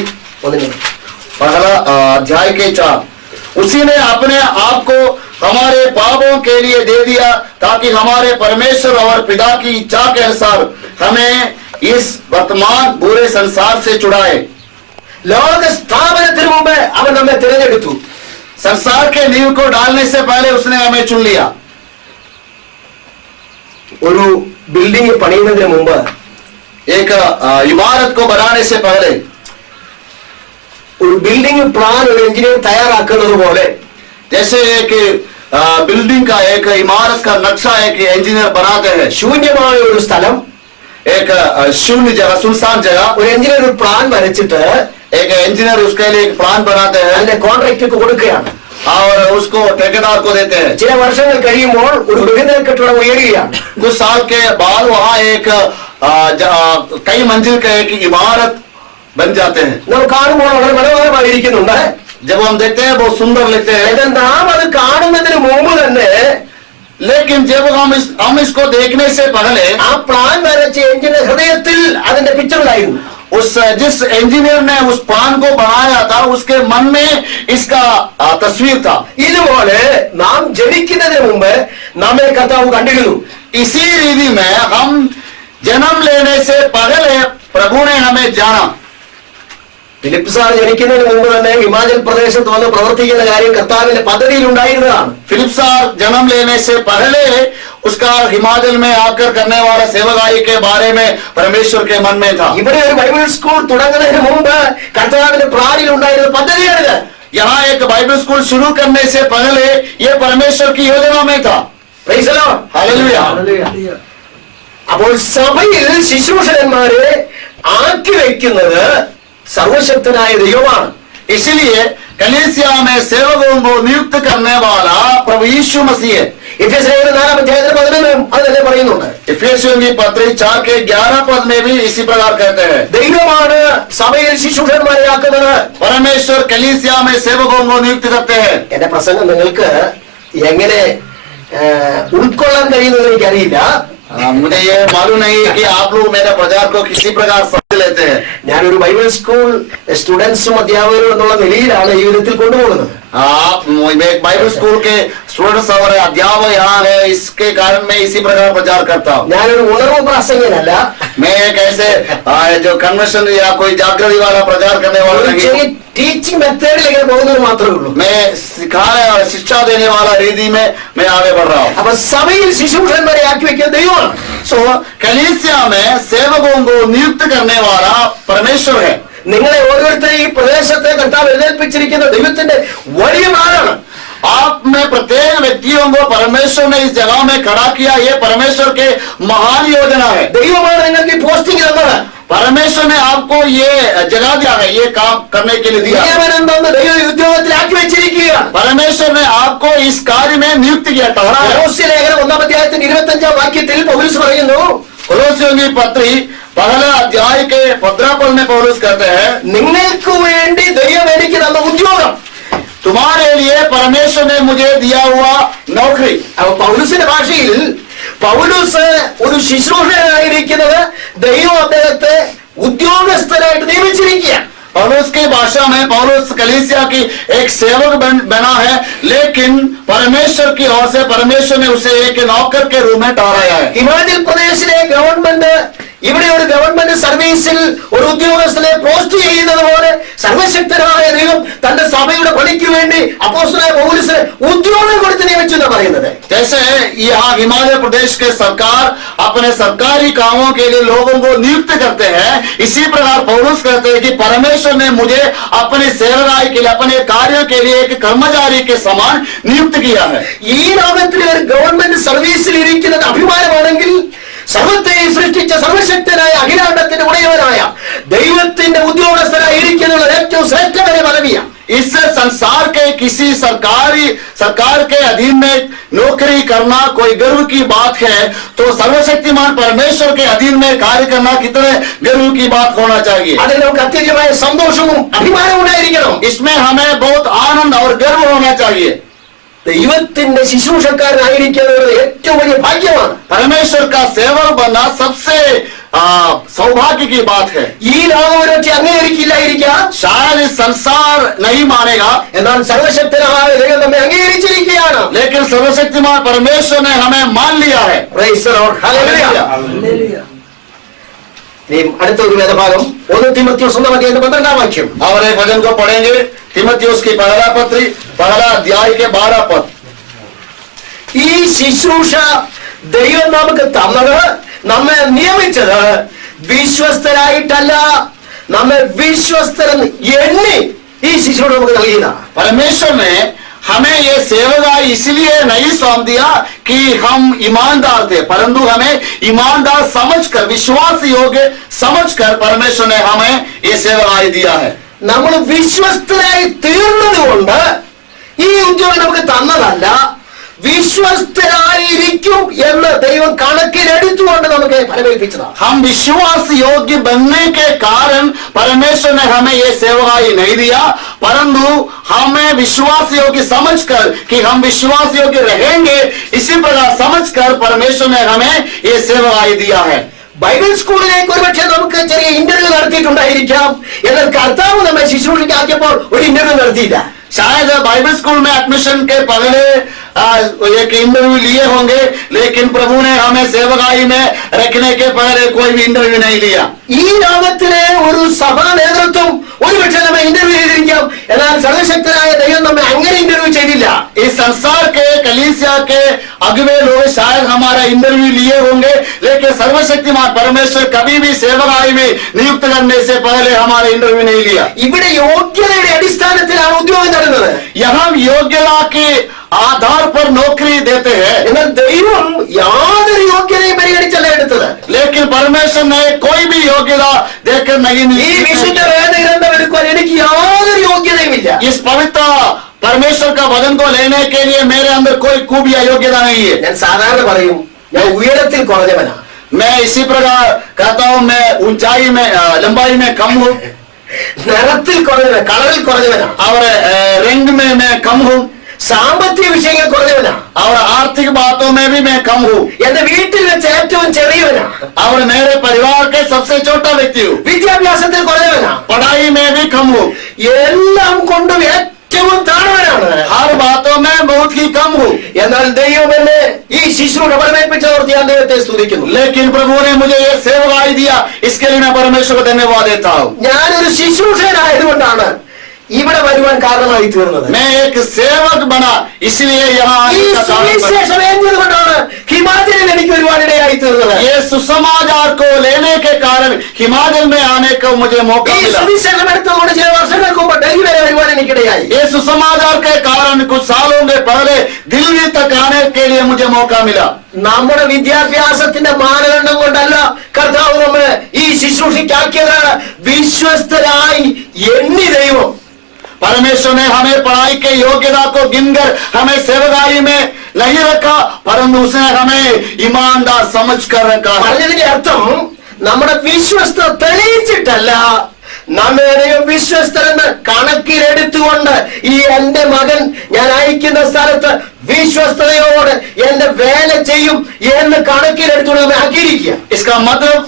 पहला अध्याय के 4, उसी ने अपने आप को हमारे पापों के लिए दे दिया ताकि हमारे परमेश्वर और पिता की इच्छा के अनुसार हमें इस वर्तमान बुरे संसार से छुड़ाए. ലോക സ്ഥാപനത്തിന് മുമ്പേ അവൻ നമ്മെ തിരഞ്ഞെടുത്തു. संसार के नींव को डालने से पहले उसने हमें चुन लिया. ഒരു ബിൽഡിംഗ് പണിയുന്നതിന് മുമ്പ്, एक इमारत को बनाने से पहले ഒരു ബിൽഡിംഗ് പ്ലാൻ ഒരു എഞ്ചിനീയർ തയ്യാറാക്കുന്നത് പോലെ जैसे एक बिल्डिंग का, एक इमारत का नक्शा एक इंजीनियर बनाते हैं. ശൂന്യമായ ഒരു സ്ഥലം, एक शून्य जगह, सुनसान जगह, ഒരു എഞ്ചിനീയർ ഒരു പ്ലാൻ വരച്ചിട്ട് एक इंजीनियर उसके लिए एक प्लान बनाते हैं അതിന്റെ കോൺട്രാക്ട് കൊടുക്കുകയാണ്. और उसको ठेकेदार को देते हैं. ചില വർഷങ്ങൾ കഴിയുമ്പോൾ ഒരു ബഹുനില കെട്ടിടം ഉയരുകയാണ്. कुछ साल के बाद वहाँ एक कई मंजिल का एक इमारत बन जाते हैं. നമ്മൾ കാണുമ്പോൾ വളരെ മനോഹരമായിരിക്കുന്നുണ്ട്. जब हम देखते हैं बहुत सुंदर लगते हैं, എന്നാൽ നാം അത് കാണുന്നതിന് മുമ്പ് തന്നെ लेकिन जब हम इसको देखने से पहले ആ പ്ലാൻ വരച്ച എഞ്ചിന്റെ ഹൃദയത്തിൽ അതിന്റെ പിക്ചറിലായിരുന്നു. जिस इंजीनियर ने उस प्लान को बनाया था उसके मन में इसका तस्वीर था. ഇതുപോലെ നാം ജനിക്കുന്നതിന് മുമ്പ് നമ്മെ കർത്താവ് കണ്ടിരുന്നു. इसी रीति में हम जन्म लेने से पहले प्रभु ने हमें जाना. ഫിലിപ്പ് സാർ ജനിക്കുന്നതിന് മുമ്പ് തന്നെ ഹിമാചൽ പ്രദേശത്ത് വന്ന് പ്രവർത്തിക്കുന്ന കാര്യം കർത്താവിന്റെ പദ്ധതിയിൽ ഉണ്ടായിരുന്നതാണ്. फिलिप साहब जन्म लेने से पहले उसका हिमाचल में आकर करने वाला सेवकाई के बारे में परमेश्वर के मन में था. ഇവിടെ ഒരു ബൈബിൾ സ്കൂൾ തുടങ്ങുന്നതിന് മുമ്പ് കർത്താവിന്റെ പ്ലാനിൽ ഉണ്ടായിരുന്ന പദ്ധതിയാണിത്. यहाँ एक बाइबल स्कूल शुरू करने से पहले ये परमेश्वर की योजना में था. Praise the Lord. हालेलुया. അപ്പോൾ സഭയിൽ ശുശ്രൂഷകന്മാരെ ആക്കി വയ്ക്കുന്നത് സർവശക്തനായ ദൈവമാണ്. इसलिए कलीसिया में सेवकों को नियुक्त करने वाला प्रभु यीशु मसीह है. എഫെസ്യർ 4:11 അതല്ലേ പറയുന്നുണ്ട്. एफेसियों की पत्री 4 के 11 पद में भी इसी प्रकार कहते हैं, ദൈവമാണ് സഭയിൽ ശുശ്രൂഷകന്മാരെ ആക്കുന്നത്. परमेश्वर कलीसिया में सेवकों को नियुक्त करते हैं. എന്റെ പ്രസംഗം നിങ്ങൾക്ക് എങ്ങനെ ഉൾക്കൊള്ളാൻ കഴിയുന്നത് എനിക്കറിയില്ല. मुझे ये मालूम नहीं कि आप लोग मेरे प्रचार को किसी प्रकार लेते हैं। ഞാനൊരു ബൈബിൾ സ്കൂൾ സ്റ്റുഡൻസും അധ്യാപകരും എന്നുള്ള നിലയിലാണ് ഈ വിധത്തിൽ കൊണ്ടുപോകുന്നത്. आप एक बाइबल स्कूल के स्टूडेंट्स और अध्यापक यहाँ है, इसके कारण मैं इसी प्रकार प्रचार करता हूँ। ഞാനൊരു ഉണർവ് പ്രാസംഗികനല്ല, मैं एक ऐसे जो कन्वेंशन या कोई जागृति वाला प्रचार करने वाला नहीं, ടീച്ചിങ് മെത്തേഡിൽ ഇങ്ങനെ പോകുന്നത് മാത്രമേ ഉള്ളൂ. मैं सिखाने और शिक्षा देने वाला रीति में मैं आगे बढ़ रहा हूँ। അപ്പൊ സഭയിൽ ശുശ്രൂഷന്മാരെ ആക്കി വെക്കുന്ന ദൈവമാണ്. सो कलीसिया में सेवकों को नियुक्त करने वाला परमेश्वर है। നിങ്ങളെ ഓരോരുത്തരും ഈ പ്രദേശത്തെ കർത്താവ് എഴുന്നേൽപ്പിച്ചിരിക്കുന്ന ദൈവത്തിന്റെ വലിയ മാനാണ്. आप में प्रत्येक व्यक्तियों को परमेश्वर ने इस जगह में खड़ा किया, ये परमेश्वर के महान योजना है। ദൈവമാണ് നിങ്ങൾക്ക് ഈ പോസ്റ്റിംഗ് തന്നത്. परमेश्वर ने आपको ये जगह दिया है, ये काम करने के लिए दिया है। നിയമനം ദൈവ ഉദ്യോഗത്തിലാക്കി വെച്ചിരിക്കുകയാണ്. परमेश्वर ने आपको इस कार्य में नियुक्त किया था। കൊലോസ്യ ലേഖനം 1-ാം അധ്യായത്തിന്റെ 25-ാം വാക്യത്തിൽ പൗലോസ് പറയുന്നു, കൊലോസ്യോं की पत्री पहला अध्याय के 15 पद में पौलुस कहते हैं, നിങ്ങൾക്ക് വേണ്ടി ദൈവം എനിക്ക് തന്ന ഉദ്യോഗം. तुम्हारे लिए परमेश्वर ने मुझे दिया हुआ नौकरी। അപ്പൊ പൗലോസിന്റെ ഭാഷയിൽ പൗലോസ് ഒരു ശുശ്രൂഷകനായിരിക്കുന്നത് ദൈവം അദ്ദേഹത്തെ ഉദ്യോഗസ്ഥനായിട്ട് നിയമിച്ചിരിക്കുക. पौलुस की भाषा में पौलुस कलीसिया की एक सेवक बना है, लेकिन परमेश्वर की ओर से परमेश्वर ने उसे एक नौकर के रूप में ठहराया है। ഹിമാചൽ പ്രദേശിലെ ഗവൺമെന്റ് ഇവിടെ ഒരു ഗവൺമെന്റ് സർവീസിൽ ഒരു ഉദ്യോഗസ്ഥനെ പോസ്റ്റ് ചെയ്യുന്നത് പോലെ സർവശക്തനായ ദൈവം തന്റെ സഭയുടെ പണിക്ക് വേണ്ടി അപ്പോസ്തലനായ പൗലോസിനെ ഉദ്യോഗം കൊടുത്ത് നിയമിച്ചു എന്നാണ് പറയുന്നത്. जैसे यहाँ हिमाचल प्रदेश के सरकार अपने सरकारी कामों के लिए लोगों को नियुक्त करते हैं, इसी प्रकार पौलुस कहते हैं कि परमेश्वर ने मुझे अपने सेवकाई के लिए, अपने कार्यों के लिए एक कर्मचारी के समान नियुक्त किया है। ഈ ലോകത്തിലെ ഒരു ഗവൺമെന്റ് സർവീസിൽ ഇരിക്കുന്നത് അഭിമാനമാണെങ്കിൽ സർവത്തെ സൃഷ്ടിച്ച സർവശക്തനായ അഖിലാണ്ടത്തിന്റെ ഉടയവനായ ദൈവത്തിന്റെ ഉദ്യോഗസ്ഥനായി ഇരിക്കുന്ന ഏറ്റവും ശ്രേഷ്ഠമായ പദവിയാണ്. इस संसार के किसी सरकार के अधीन में नौकरी करना कोई गर्व की बात है, तो सर्वशक्तिमान परमेश्वर के अधीन में कार्य करना कितने गर्व की बात होना चाहिए। അതിൽ നമുക്ക് അത്യധികമായ സന്തോഷവും അഭിമാനവും ഉണ്ടായിരിക്കണം. इसमें हमें बहुत आनंद और गर्व होना चाहिए। ദൈവത്തിന്റെ ശുശ്രൂഷക്കാരനായിരിക്കുന്നത് ഏറ്റവും വലിയ ഭാഗ്യമാണ്. परमेश्वर का सेवक बनना सबसे सौभाग्य की बात है। ഈ ലോകം ഒരുപക്ഷെ അംഗീകരിക്കില്ലായിരിക്കാം, शायद इस संसार नहीं मानेगा, എന്നാൽ സർവശക്തനായ ദൈവം നമ്മെ അംഗീകരിച്ചിരിക്കുകയാണ്. लेकिन सर्वशक्तिमान परमेश्वर ने हमें मान लिया है। Praise the Lord. Hallelujah. ഇനി അടുത്ത ഒരു വേദഭാഗം 1 തിമോത്തിയോസ് 1-ാം വാക്യം. और एक वचन को पढ़ेंगे, तीमुथियुस की पहला पत्री पहला अध्याय के 12 पद। ഈ ശുശ്രൂഷ ദൈവം നമുക്ക് തന്നത്, നമ്മെ നിയമിച്ചത് വിശ്വസ്തരായിട്ടല്ല, നമ്മെ വിശ്വസ്തരെന്ന് എണ്ണി ഈ ശുശ്രൂഷ നമുക്ക് നൽകിയതാണ്. परमेश्वर ने हमें ये सेवकाई इसलिए नहीं सौंप दिया कि हम ईमानदार थे, परंतु हमें ईमानदार समझकर, विश्वास योग्य समझकर परमेश्वर ने हमें ये सेवकाई दिया है। നമ്മൾ വിശ്വസ്തരായി തീർന്നത് കൊണ്ട് ഈ ഉദ്യോഗം നമുക്ക് തന്നതല്ല, വിശ്വസ്തരായിരിക്കും എന്ന് ദൈവം കണക്കിലെടുത്തുകൊണ്ട് നമുക്ക് ഫലമേൽപ്പിച്ചതാണ്. हम विश्वास योग्य बनने के कारण परमेश्वर ने हमें ये सेवकाई नहीं दिया, परंतु हमें विश्वास योग्य समझकर कि हम विश्वास योग्य रहेंगे, इसी प्रकार समझकर परमेश्वर ने हमें ये सेवकाई दिया है। ബൈബിൾ സ്കൂളിലേക്ക് ഒരുപക്ഷെ നമുക്ക് ചെറിയ ഇന്റർവ്യൂ നടത്തിയിട്ടുണ്ടായിരിക്കാം, എന്നാൽ കർത്താവ് നമ്മെ ശുശ്രൂഷയ്ക്കാക്കിയപ്പോൾ ഒരു ഇന്റർവ്യൂ നടത്തിയില്ല. शायद बाइबल स्कूल में एडमिशन के पहले एक इंटरव्यू लिए होंगे, लेकिन प्रभु ने हमें सेवकाई में रखने के पहले कोई भी इंटरव्यू नहीं लिया। ഈ ലോകത്തിലെ ഒരു സഭാ നേതൃത്വം ഒരുപക്ഷെ നമ്മെ ഇന്റർവ്യൂ ചെയ്തിരിക്കാം, എന്നാൽ സർവശക്തനായ ദൈവം നമ്മെ അങ്ങനെ ഇന്റർവ്യൂ ചെയ്തില്ല. इस संसार के कलीसिया के अगुवे लोग शायद हमारा इंटरव्यू लिए होंगे, लेकिन सर्वशक्तिमान परमेश्वर कभी भी सेवकाई में नियुक्त करने से पहले हमारा इंटरव्यू नहीं लिया। ഇവിടെ യോഗ്യതയുടെ അടിസ്ഥാനത്തിലാണ് ഉദ്യോഗം തരുന്നത്. यहाँ योग्यता के आधार पर नौकरी देते हैं, എന്നാൽ ദൈവം യാതൊരു യോഗ്യതയും പരിഗണിച്ചല്ല എടുത്തത്. लेकिन परमेश्वर ने कोई भी योग्यता देकर नहीं ഈ വിശുദ്ധ വേദഗ്രന്ഥം എടുക്കുവാൻ എനിക്ക് യാതൊരു യോഗ്യതയുമില്ല. इस पवित्र परमेश्वर का वचन को लेने के लिए मेरे अंदर कोई खूबी अयोग्यता नहीं है। ഞാൻ സാധാരണ പറയും, ഞാൻ ഉയരത്തിൽ കുറഞ്ഞവനാ. मैं इसी प्रकार कहता हूँ, मैं ऊंचाई में लंबाई में कम हूँ, നിറത്തിൽ കുറഞ്ഞവനാ, കളറിൽ കുറഞ്ഞവനാ, और रंग में मैं कम हूँ, സാമ്പത്തിക വിഷയങ്ങൾ കുറഞ്ഞവനാ, और आर्थिक बातों में भी मैं कम हूँ, എന്റെ വീട്ടിൽ വെച്ച് ഏറ്റവും ചെറിയവനാ, और मेरे परिवार के सबसे छोटा व्यक्ति हूँ, വിദ്യാഭ്യാസത്തിൽ കുറഞ്ഞവനാ, पढ़ाई में भी कम हूँ, എല്ലാം കൊണ്ടും ഏറ്റവും താഴ്വനാണ്. हर बातों में बहुत ही कम हूँ. എന്നാൽ ദൈവം എന്നെ ഈ ശുശ്രൂഷ ഫലമേൽപ്പിച്ചോർത്ത് ഞാൻ ദൈവത്തെ സ്തുതിക്കുന്നു. लेकिन प्रभु ने मुझे ये सेवकाई दिया, इसके लिए मैं परमेश्वर को धन्यवाद देता हूँ. ഞാനൊരു ശുശ്രൂഷകനായതുകൊണ്ടാണ് ഇവിടെ വരുവാൻ കാരണമായി തീർന്നത്. मैं एक सेवक बना, इसलिए यहाँ ഈ आने का कारण बना. സുവിശേഷം ഏന്തിയതുകൊണ്ടാണ് ഹിമാചലിൽ എനിക്ക് ഒരുപാടിടയായി തീർന്നത്. ये सुसमाचार को लेने के कारण हिमाचल में आने को मुझे मौका ഈ मिला. സുവിശേഷം എടുത്തുകൊണ്ട് ചില വർഷങ്ങൾക്ക് മുമ്പ് ഡൽഹി വരെ വരുവാൻ എനിക്കിടയായി. ये सुसमाचार के कारण कुछ सालों के पहले दिल्ली तक आने के लिए मुझे मौका मिला. നമ്മുടെ വിദ്യാഭ്യാസത്തിന്റെ മാനദണ്ഡം കൊണ്ടല്ല കർത്താവ് നമ്മെ ഈ ശുശ്രൂഷയ്ക്കാക്കിയത്, വിശ്വസ്തരായി എണ്ണി ദൈവം. परमेश्वर ने हमें पढ़ाई के योग्यता को गिनकर हमें सेवकाई में नहीं रखा, परंतु उसने हमें ईमानदार समझ कर रखा है. പറഞ്ഞതിന്റെ അർത്ഥം നമ്മുടെ വിശ്വസ്ത തെളിയിച്ചിട്ടല്ല, നമ്മെ ദൈവം വിശ്വസ്തരെന്ന് കണക്കിലെടുത്തുകൊണ്ട് ഈ എന്റെ മകൻ ഞാൻ അയക്കുന്ന സ്ഥലത്ത് വിശ്വസ്തയോട് എന്റെ വേല ചെയ്യും എന്ന് കണക്കിലെടുത്തുകൊണ്ട് നമ്മെ ആക്കിയിരിക്കുക. इसका मतलब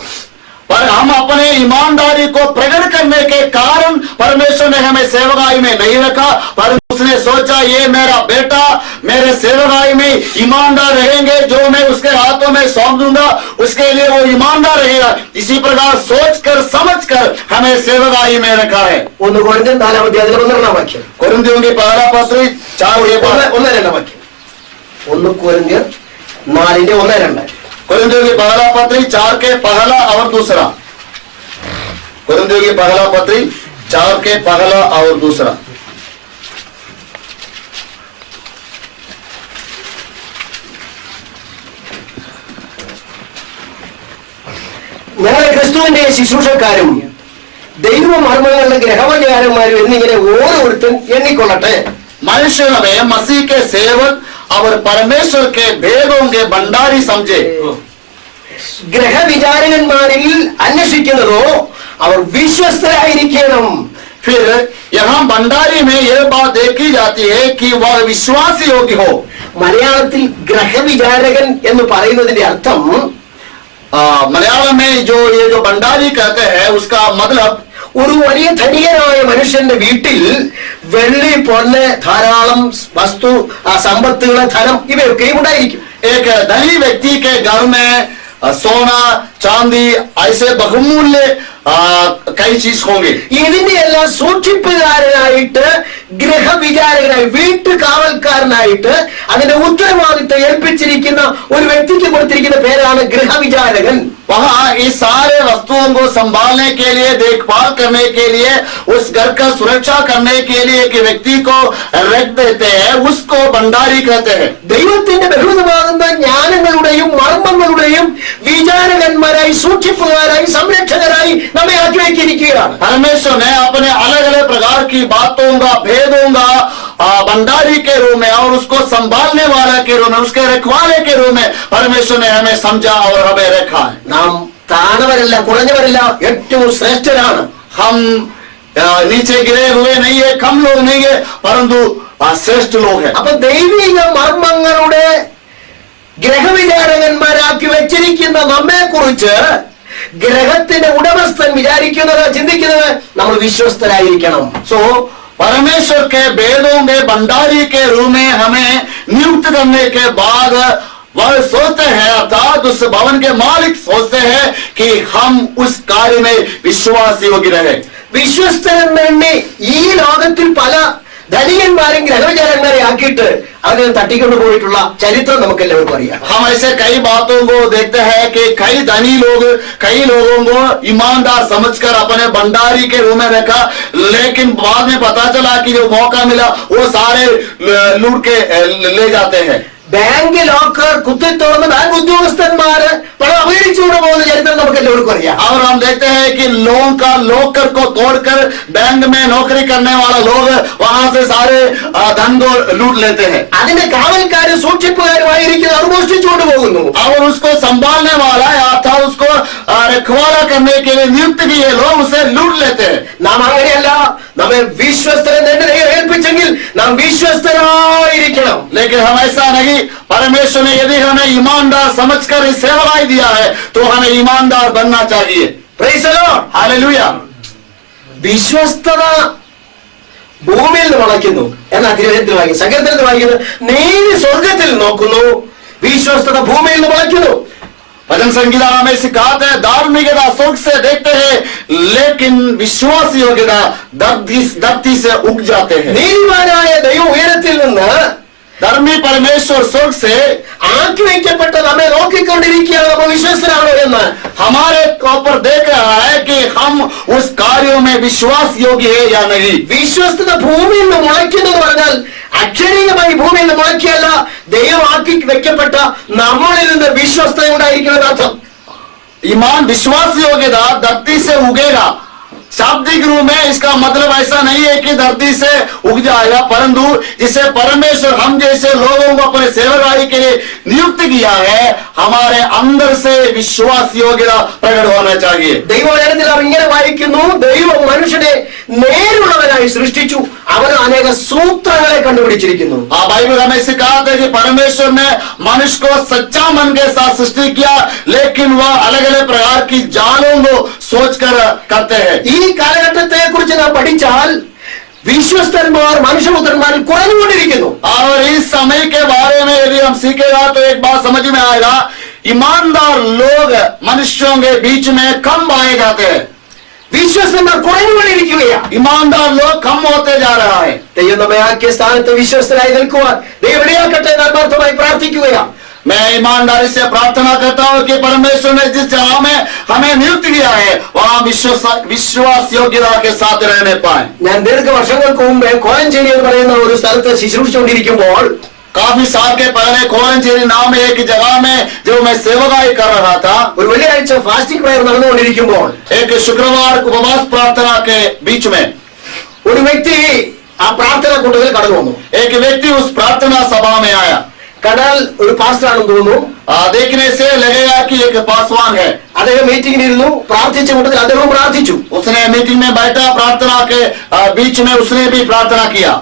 पर हम अपने ईमानदारी को प्रकट करने के कारण परमेश्वर ने हमें सेवकाई में नहीं रखा, पर उसने सोचा ये मेरा बेटा मेरे सेवकाई में ईमानदार रहेंगे, जो मैं उसके हाथों में सौंप दूंगा उसके लिए वो ईमानदार रहेगा. इसी प्रकार सोचकर समझकर हमें सेवकाई में रखा है. 1 കൊരിന്ത്യർ 4-ാം അധ്യായത്തിൽ 12-ാം വാക്യം. कुरिन्थियों की पहला पत्र 4:2. 1-2 വാക്യം. 1 കൊരിന്ത്യർ 4:1-2. कुरिन्थियों की पहला पत्री 4 के पहला और दूसरा. कुरिन्थियों की पहला पत्री 4 के पहला और दूसरा. ഞങ്ങൾ ക്രിസ്തുവിന്റെ ശുശ്രൂഷക്കാരും ദൈവമർമ്മങ്ങളുടെ ഗ്രഹവചാരന്മാരും എന്നിങ്ങനെ ഓരോരുത്തൻ എണ്ണിക്കൊള്ളട്ടെ. मनुष्य में मसीह के सेवक और परमेश्वर के भेदों के भंडारी समझे. ഗ്രഹവിചാരകന്മാരിൽ അന്വേഷിക്കുന്നതോ അവർ വിശ്വസ്തരായിരിക്കണം. फिर यहाँ भंडारी में यह बात देखी जाती है कि वह विश्वास योग्य हो. മലയാളത്തിൽ ഗ്രഹവിചാരകൻ എന്ന് പറയുന്നതിന്റെ അർത്ഥം मलयालम में ये जो भंडारी कहते हैं उसका मतलब ഒരു വലിയ ധനികനായ മനുഷ്യന്റെ വീട്ടിൽ വെള്ളി, പൊന്ന്, ധാരാളം വസ്തു, സമ്പത്തുകൾ, ധനം ഇവയൊക്കെയും ഉണ്ടായിരിക്കും. एक धनी व्यक्ति के घर में सोना चांदी ऐसे बहुमूल्य कई चीज होंगे. ഇതിന്റെ എല്ലാം സൂക്ഷിപ്പുകാരനായിട്ട് ഗ്രഹവിചാരകനായി വീട്ടുകാവൽക്കാരനായിട്ട് അതിന്റെ ഉത്തരവാദിത്വം ഏൽപ്പിച്ചിരിക്കുന്ന ഒരു വ്യക്തിക്ക് കൊടുത്തിരിക്കുന്ന പേരാണ് ഗൃഹവിചാരകൻ. वहाँ इस सारे वस्तुओं को संभालने के लिए, देखभाल करने के लिए, उस घर का सुरक्षा करने के लिए एक व्यक्ति को रख देते हैं, उसको भंडारी कहते हैं. ദൈവത്തിന്റെ ബഹുവിധമാകുന്ന ജ്ഞാനങ്ങളുടെയും മർമ്മങ്ങളുടെയും വിചാരകന്മാരായി, സൂക്ഷിപ്പുകാരായി, സംരക്ഷകരായി നമ്മെ ആക്കി വയ്ക്കിയിരിക്കുകയാണ്. परमेश्वर ने अपने अलग अलग प्रकार की बातों का, भेदों का भंडारी के रूप में और उसको संभालने वाला के रूप में, उसके रखवाले के रूप में परमेश्वर ने हमें समझा और हमें रखा है. നാം താണവരല്ല, കുറഞ്ഞവരല്ല, ഏറ്റവും ശ്രേഷ്ഠരാണ്. हम नीचे गिरे हुए नहीं है, कम लोग नहीं है, परंतु श्रेष्ठ लोग हैं. അപ്പൊ ദൈവിക മർമ്മങ്ങളുടെ ഗ്രഹവിചാരകന്മാരാക്കി വെച്ചിരിക്കുന്ന നമ്മെ കുറിച്ച് ഗ്രഹത്തിന്റെ ഉടമസ്ഥൻ വിചാരിക്കുന്നത്, ചിന്തിക്കുന്നത് നമ്മൾ വിശ്വസ്തരായിരിക്കണം. सो परमेश्वर के भेदों में भंडारी के रूप में हमें नियुक्त करने के बाद वह सोचते हैं, अर्थात उस भवन के मालिक सोचते हैं कि हम उस कार्य में विश्वास योग्य रहे. വിശ്വസ്തരെന്നെ ഈ ലോകത്തിൽ പല ധനികന്മാരും ഗ്രഹവിചാരന്മാരെ ആക്കിയിട്ട് അതിനെ തട്ടിക്കൊണ്ടു പോയിട്ടുള്ള ചരിത്രം നമുക്ക് എല്ലാവർക്കും അറിയാം. हम ऐसे कई बातों को देखते हैं कि कई धनी लोग कई लोगों को ईमानदार समझकर अपने भंडारी के रूप में रखा, लेकिन बाद में पता चला कि जो मौका मिला वो सारे लूट के ले जाते हैं. ബാങ്ക് ലോക്കർ കുത്തി തുറന്ന് ബാങ്ക് ഉദ്യോഗസ്ഥന്മാര് പണം അപഹരിച്ചുകൊണ്ട് പോകുന്ന ചരിത്രം നമുക്ക് എല്ലാവർക്കും അറിയാം. और हम देखते हैं कि लोगों का लॉकर को तोड़कर बैंक में नौकरी करने वाला लोग वहां से सारे धन को लूट लेते हैं. അതിന്റെ കാവൽക്കാരും സൂക്ഷിപ്പുകാരുമായിരിക്കുന്നത് അത് മോഷ്ടിച്ചുകൊണ്ട് പോകുന്നു. और उसको संभालने वाला अर्थात उसको रखवाला करने के लिए नियुक्त किए लोग उसे लूट लेते हैं. നാം അങ്ങനെയല്ല. നമ്മെ വിശ്വസ്തരെന്ന് ഏൽപ്പിച്ചെങ്കിൽ നാം നാം വിശ്വസ്തരായിരിക്കണം. लेकिन हम ऐसा नहीं, परमेश्वर ने यदि हमें ईमानदार समझकर इस सेवकाई दिया है तो हमें ईमानदार बनना चाहिए. Praise the Lord. हालेलुया. വിശ്വസ്തത ഭൂമിയിൽ നിന്ന് വളയ്ക്കുന്നു എന്നാ തിരുവനന്തപുരത്തിൽ വായിക്കുന്നത്. സങ്കീർത്തനത്തിൽ വായിക്കുന്നത് നീതി സ്വർഗത്തിൽ നോക്കുന്നു, വിശ്വസ്തത ഭൂമിയിൽ നിന്ന് വളയ്ക്കുന്നു. भजन संगीता हमें सिखाते हैं धार्मिकता स्वर्ग से देखते हैं, लेकिन विश्वास योग्यता धरती से उग जाते हैं. നീതിമാനായ ദൈവം ഉയരത്തിൽ നിന്ന് धर्मी परमेश्वर स्वर्ग से ആക്കി വയ്ക്കപ്പെട്ട നമ്മെ നോക്കിക്കൊണ്ടിരിക്കുകയാണ്. നമ്മൾ വിശ്വസ്തരാണോ എന്ന് हमारे ऊपर देख रहा है कि हम उस कार्यों में विश्वास योग्य है या नहीं. വിശ്വസ്തത ഭൂമിയിൽ നിന്ന് മുളയ്ക്കുന്നു എന്ന് പറഞ്ഞാൽ അക്ഷരീയമായി ഭൂമിയിൽ നിന്ന് മുളയ്ക്കല്ല, ദൈവം ആക്കി വെക്കപ്പെട്ട നമ്മളിൽ നിന്ന് വിശ്വസ്തത ഉണ്ടായിരിക്കണം അർത്ഥം. ईमान विश्वास योग्यता धरती से उगेगा. शाब्दिक रूप में इसका मतलब ऐसा नहीं है कि धरती से उग जाएगा, परंतु जिसे परमेश्वर हम जैसे लोगों को अपने सेवकाई के लिए नियुक्त किया है, हमारे अंदर से विश्वास योग्यता प्रकट होना चाहिए. ദൈവവചനത്തിൽ അവർ ഇങ്ങനെ വായിക്കുന്നു, ദൈവം മനുഷ്യനെ നേരുള്ളവനായി സൃഷ്ടിച്ചു, അവന് അനേക സൂത്രങ്ങളെ കണ്ടുപിടിച്ചിരിക്കുന്നു. बाइबल हमें सिखाता है कि परमेश्वर ने मनुष्य को सच्चा मन के साथ सृष्टि किया, लेकिन वह अलग अलग प्रकार की जालों को सोचकर करते हैं. ഈ കാലഘട്ടത്തെ കുറിച്ച് നാം പഠിച്ചാൽ വിശ്വസ്തന്മാർ മനുഷ്യപുത്രന്മാരിൽ കുറഞ്ഞുകൊണ്ടിരിക്കുന്നു. और इस समय के बारे में यदि हम सीखेगा तो एक बात समझ में आएगा, ईमानदार लोग मनुष्यों के बीच में कम पाए जाते हैं. വിശ്വസ്തന്മാർ കുറഞ്ഞുകൊണ്ടിരിക്കുകയാണ്. ईमानदार लोग कम होते जा रहा है. ദൈവം നമ്മെ ആക്കിയ സ്ഥാനത്ത് വിശ്വസ്തരായി നിൽക്കുവാൻ ദൈവം ഇടയാക്കട്ടെ എന്ന് ആത്മാർത്ഥമായി പ്രാർത്ഥിക്കുകയാണ്. मैं ईमानदारी से प्रार्थना करता हूँ कि परमेश्वर ने जिस जगह में हमें नियुक्त किया है वहाँ विश्वास योग्यता के साथ रहने पाए. ഞാൻ ദീർഘവർഷങ്ങൾക്ക് മുമ്പേ കോലഞ്ചേരി എന്ന് പറയുന്ന ഒരു സ്ഥലത്ത് ശുശ്രൂഷിച്ചുകൊണ്ടിരിക്കുമ്പോൾ काफी साल के पहले कोलंचेरी नाम एक जगह में जो मैं सेवकाई कर रहा था, ഒരു വെള്ളിയാഴ്ച ഫാസ്റ്റിംഗ് പ്രയർ നടന്നുകൊണ്ടിരിക്കുമ്പോൾ एक शुक्रवार उपवास प्रार्थना के बीच में ഒരു വ്യക്തി ആ പ്രാർത്ഥന കൂട്ടത്തിൽ കടന്നു വന്നു. एक व्यक्ति उस प्रार्थना सभा में आया. കണ്ടാൽ ഒരു പാസ്റ്ററാണെന്ന് തോന്നുന്നു. देखने से लगेगा कि एक पासवान है. അദ്ദേഹം മീറ്റിംഗിലിരുന്നു, പ്രാർത്ഥിച്ച കൂട്ടത്തിൽ അദ്ദേഹം പ്രാർത്ഥിച്ചു. उसने मीटिंग में बैठा, प्रार्थना के बीच में उसने भी प्रार्थना किया.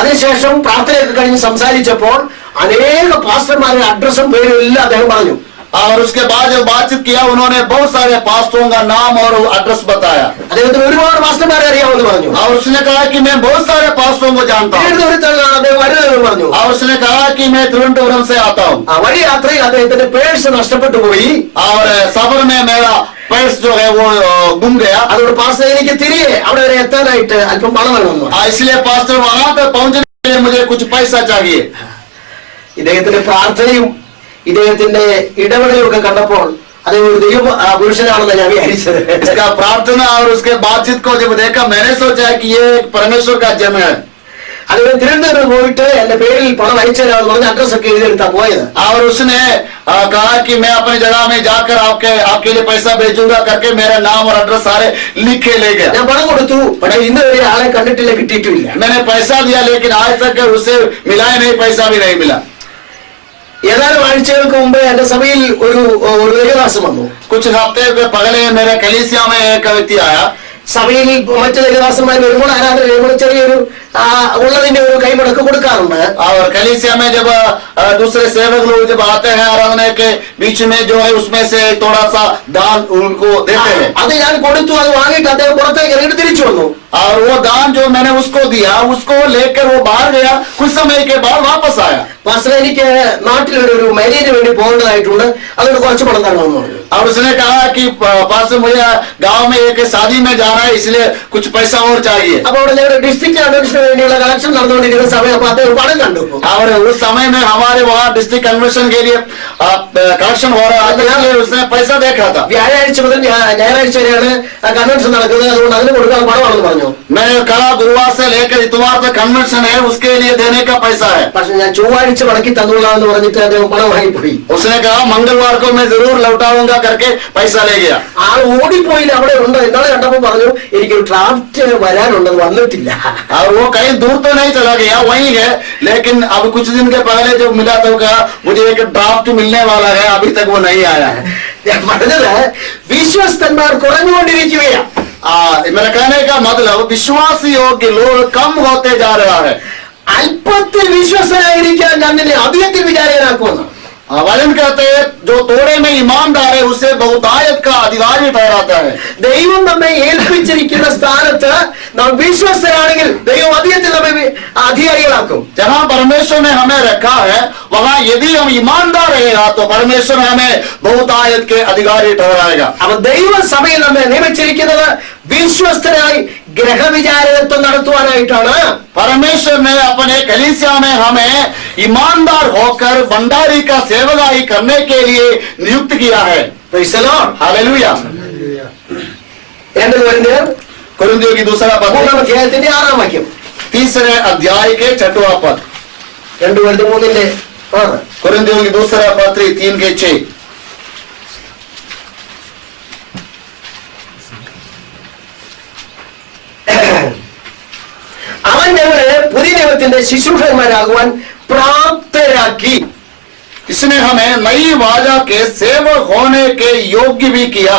അതിനുശേഷം പ്രാർത്ഥനയൊക്കെ കഴിഞ്ഞ് സംസാരിച്ചപ്പോൾ അനേക പാസ്റ്റർമാരുടെ അഡ്രസ്സും പേരും എല്ലാം അദ്ദേഹം പറഞ്ഞു. और उसके बाद जब बातचीत किया, उन्होंने बहुत सारे पास्टरों का नाम और एड्रेस बताया. അദ്ദേഹത്തിന് ഒരുപാട് പാസ്റ്റർമാരെ അറിയാമെന്ന് പറഞ്ഞു. और उसने कहा कि मैं बहुत सारे पास्टरों को जानता हूँ. തിരുവനന്തപുരത്താണ് അദ്ദേഹം വരുന്നതെന്ന് പറഞ്ഞു. और उसने कहा कि मैं तिरुवनंतपुरम से आता हूँ. ആ വഴി യാത്രയിൽ അദ്ദേഹത്തിന്റെ പേഴ്സ് നഷ്ടപ്പെട്ടു പോയി. और सफर में मेरा पर्स जो है वो गुम गया. അതുകൊണ്ട് പാസ്റ്റർ എനിക്ക് തിരികെ അവിടെ വരെ എത്താനായിട്ട് അല്പം പണം വേണമെന്ന് പറഞ്ഞു. इसलिए पास्टर वहां तक पहुंचने के लिए मुझे कुछ पैसा चाहिए. ഇദ്ദേഹത്തിന്റെ പ്രാർത്ഥനയും ഇദ്ദേഹത്തിന്റെ ഇടപെടലും ഒക്കെ കണ്ടപ്പോൾ അദ്ദേഹം ഒരു ദൈവ പുരുഷനാണെന്ന് ഞാൻ വിചാരിച്ചത്. इसका प्रार्थना और उसके बातचीत को जब देखा, मैंने सोचा कि ये परमेश्वर का जन्म है. അദ്ദേഹം തിരുവനന്തപുരം പോയിട്ട് എന്റെ പേരിൽ പണം അയച്ചു തരാമെന്ന് പറഞ്ഞ അഡ്രസ് ഒക്കെ എഴുതിയെടുത്താ പോയത്. और उसने कहा कि मैं अपनी जगह में जाकर आपके लिए पैसा भेजूंगा करके मेरा नाम और एड्रेस सारे लिख के ले गया. ഞാൻ പണം കൊടുത്തു, പക്ഷേ ഇന്ന് വരെ ആളെ കണ്ടിട്ടില്ല, കിട്ടിയിട്ടില്ല. मैंने पैसा दिया, लेकिन आज तक उसे मिला ही नहीं, पैसा भी नहीं मिला. ഏതാനും ആഴ്ചകൾക്ക് മുമ്പേ എന്റെ സഭയിൽ ഒരു ദേവദാസം വന്നു. कुछ हफ्ते पहले मेरे कलीसिया में एक व्यक्ति आया. സഭയിൽ മറ്റു ദേവദാസന്മാർ വരുമ്പോൾ ആരാധന കഴിയുമ്പോൾ ചെറിയൊരു ഉള്ളതിന്റെ ഒരു കൈമുടക്ക് കൊടുക്കാറുണ്ട്. और कलीसिया में जब दूसरे सेवक लोग जब आते हैं आराधना के बीच में, जो है उसमें से थोड़ा सा दान उनको देते हैं. അത് ഞാൻ കൊടുത്തു. അത് വാങ്ങിയിട്ട് അദ്ദേഹം പുറത്തേക്ക് ഇറങ്ങിയിട്ട് തിരിച്ചു വന്നു. और वो दान जो मैंने उसको दिया, उसको लेकर वो बाहर गया. कुछ समय के बाद वापस आया. പാസ്റ്റർ, എനിക്ക് നാട്ടിലൊരു മാരേജിന് വേണ്ടി പോകേണ്ടതായിട്ടുണ്ട്, അതുകൊണ്ട് കുറച്ച് പണം തരണമെന്ന് പറഞ്ഞു. और उसने कहा कि पास्टर मुझे गांव में एक शादी में जाना है, इसलिए कुछ पैसा और चाहिए. അപ്പൊ അവിടെ ഞങ്ങളുടെ ഡിസ്ട്രിക്ട് കൺവെൻഷന് വേണ്ടിയുള്ള കളക്ഷൻ നടന്നുകൊണ്ടിരിക്കുന്ന സമയം അപ്പൊ അദ്ദേഹം പണം കണ്ടു. और उस समय में हमारे वहाँ डिस्ट्रिक्ट कन्वेंशन के लिए कलेक्शन हो रहा था, इसलिए उसने पैसा देखा था. വ്യാഴാഴ്ച മുതൽ ഞായറാഴ്ച വരെയാണ് കൺവെൻഷൻ നടക്കുന്നത്, അതുകൊണ്ട് അതിന് കൊടുക്കാൻ പണമാണെന്ന് പറഞ്ഞു. मैंने कहा गुरुवार से लेकर इतवार तक कन्वेंशन है, उसके लिए देने का पैसा है. പക്ഷെ ഞാൻ ചൊവ്വാഴ്ച മടക്കി തന്നോളാന്ന് പറഞ്ഞിട്ട് അദ്ദേഹം പണം വാങ്ങിപ്പോയി. उसने कहा मंगलवार को मैं जरूर लौटाऊंगा करके पैसा ले गया. ആൾ ഓടിപ്പോയില്ല, അവിടെ ഉണ്ട്. ഇന്നാളെ കണ്ടപ്പോ പറഞ്ഞു എനിക്കൊരു ഡ്രാഫ്റ്റ് വരാനുണ്ടെന്ന്, വന്നിട്ടില്ല. और वो कहीं दूर तो नहीं चला गया, वही है. लेकिन अब कुछ दिन के पहले जब मिला तो कहा मुझे एक ड्राफ्ट मिलने वाला है, अभी तक वो नहीं आया है. ഞാൻ പറഞ്ഞത് വിശ്വസ്തന്മാർ കുറഞ്ഞുകൊണ്ടിരിക്കുകയാണ്. मेरा कहने का मतलब विश्वास योग्य लोग कम होते जा रहा है. അല്പത്തിൽ വിശ്വസ്തനായിരിക്കാൻ ഞാൻ നിന്നെ അധികത്തിൽ വിചാരകനാക്കുമെന്ന്. वचन कहते हैं जो थोड़े में ईमानदार है उसे बहुतायत का अधिकारी ठहराता है. ദൈവം നമ്മെ ഏൽപ്പിച്ചിരിക്കുന്ന സ്ഥാനത്ത് നാം വിശ്വസ്തരാണെങ്കിൽ ദൈവം അധികത്തിൽ നമ്മെ അധികാരികളാക്കും. जहाँ परमेश्वर ने हमें रखा है वहाँ यदि हम ईमानदार रहेगा तो परमेश्वर हमें बहुतायत के अधिकारी ठहराएगा. അപ്പൊ ദൈവസഭയിൽ നമ്മെ നിയമിച്ചിരിക്കുന്നത് വിശ്വസ്തരായി ഗ്രഹവിചാരകത്വം നടത്തുവാനായിട്ടാണ്. परमेश्वर ने अपने कलीसिया में हमें ईमानदार होकर भंडारी का सेवकाई करने के लिए नियुक्त किया है. Praise the Lord. हालेलुया. 2 കൊരിന്ത്യർ कुरिन्थियों की दूसरा पत्र 3-ാം അധ്യായത്തിന്റെ 6-ാം വാക്യം. तीसरे अध्याय के 6वां पद. 2 കൊരിന്ത്യർ 3-ന്റെ 6. कुरिन्थियों की दूसरा पत्र 3 के 6. അവൻ ഞങ്ങളെ പുതിയ നിയമത്തിന്റെ ശുശ്രൂഷകന്മാരാകുവാൻ പ്രാപ്തരാക്കി. इसने हमें नई वाजा के सेवक होने के योग्य भी किया.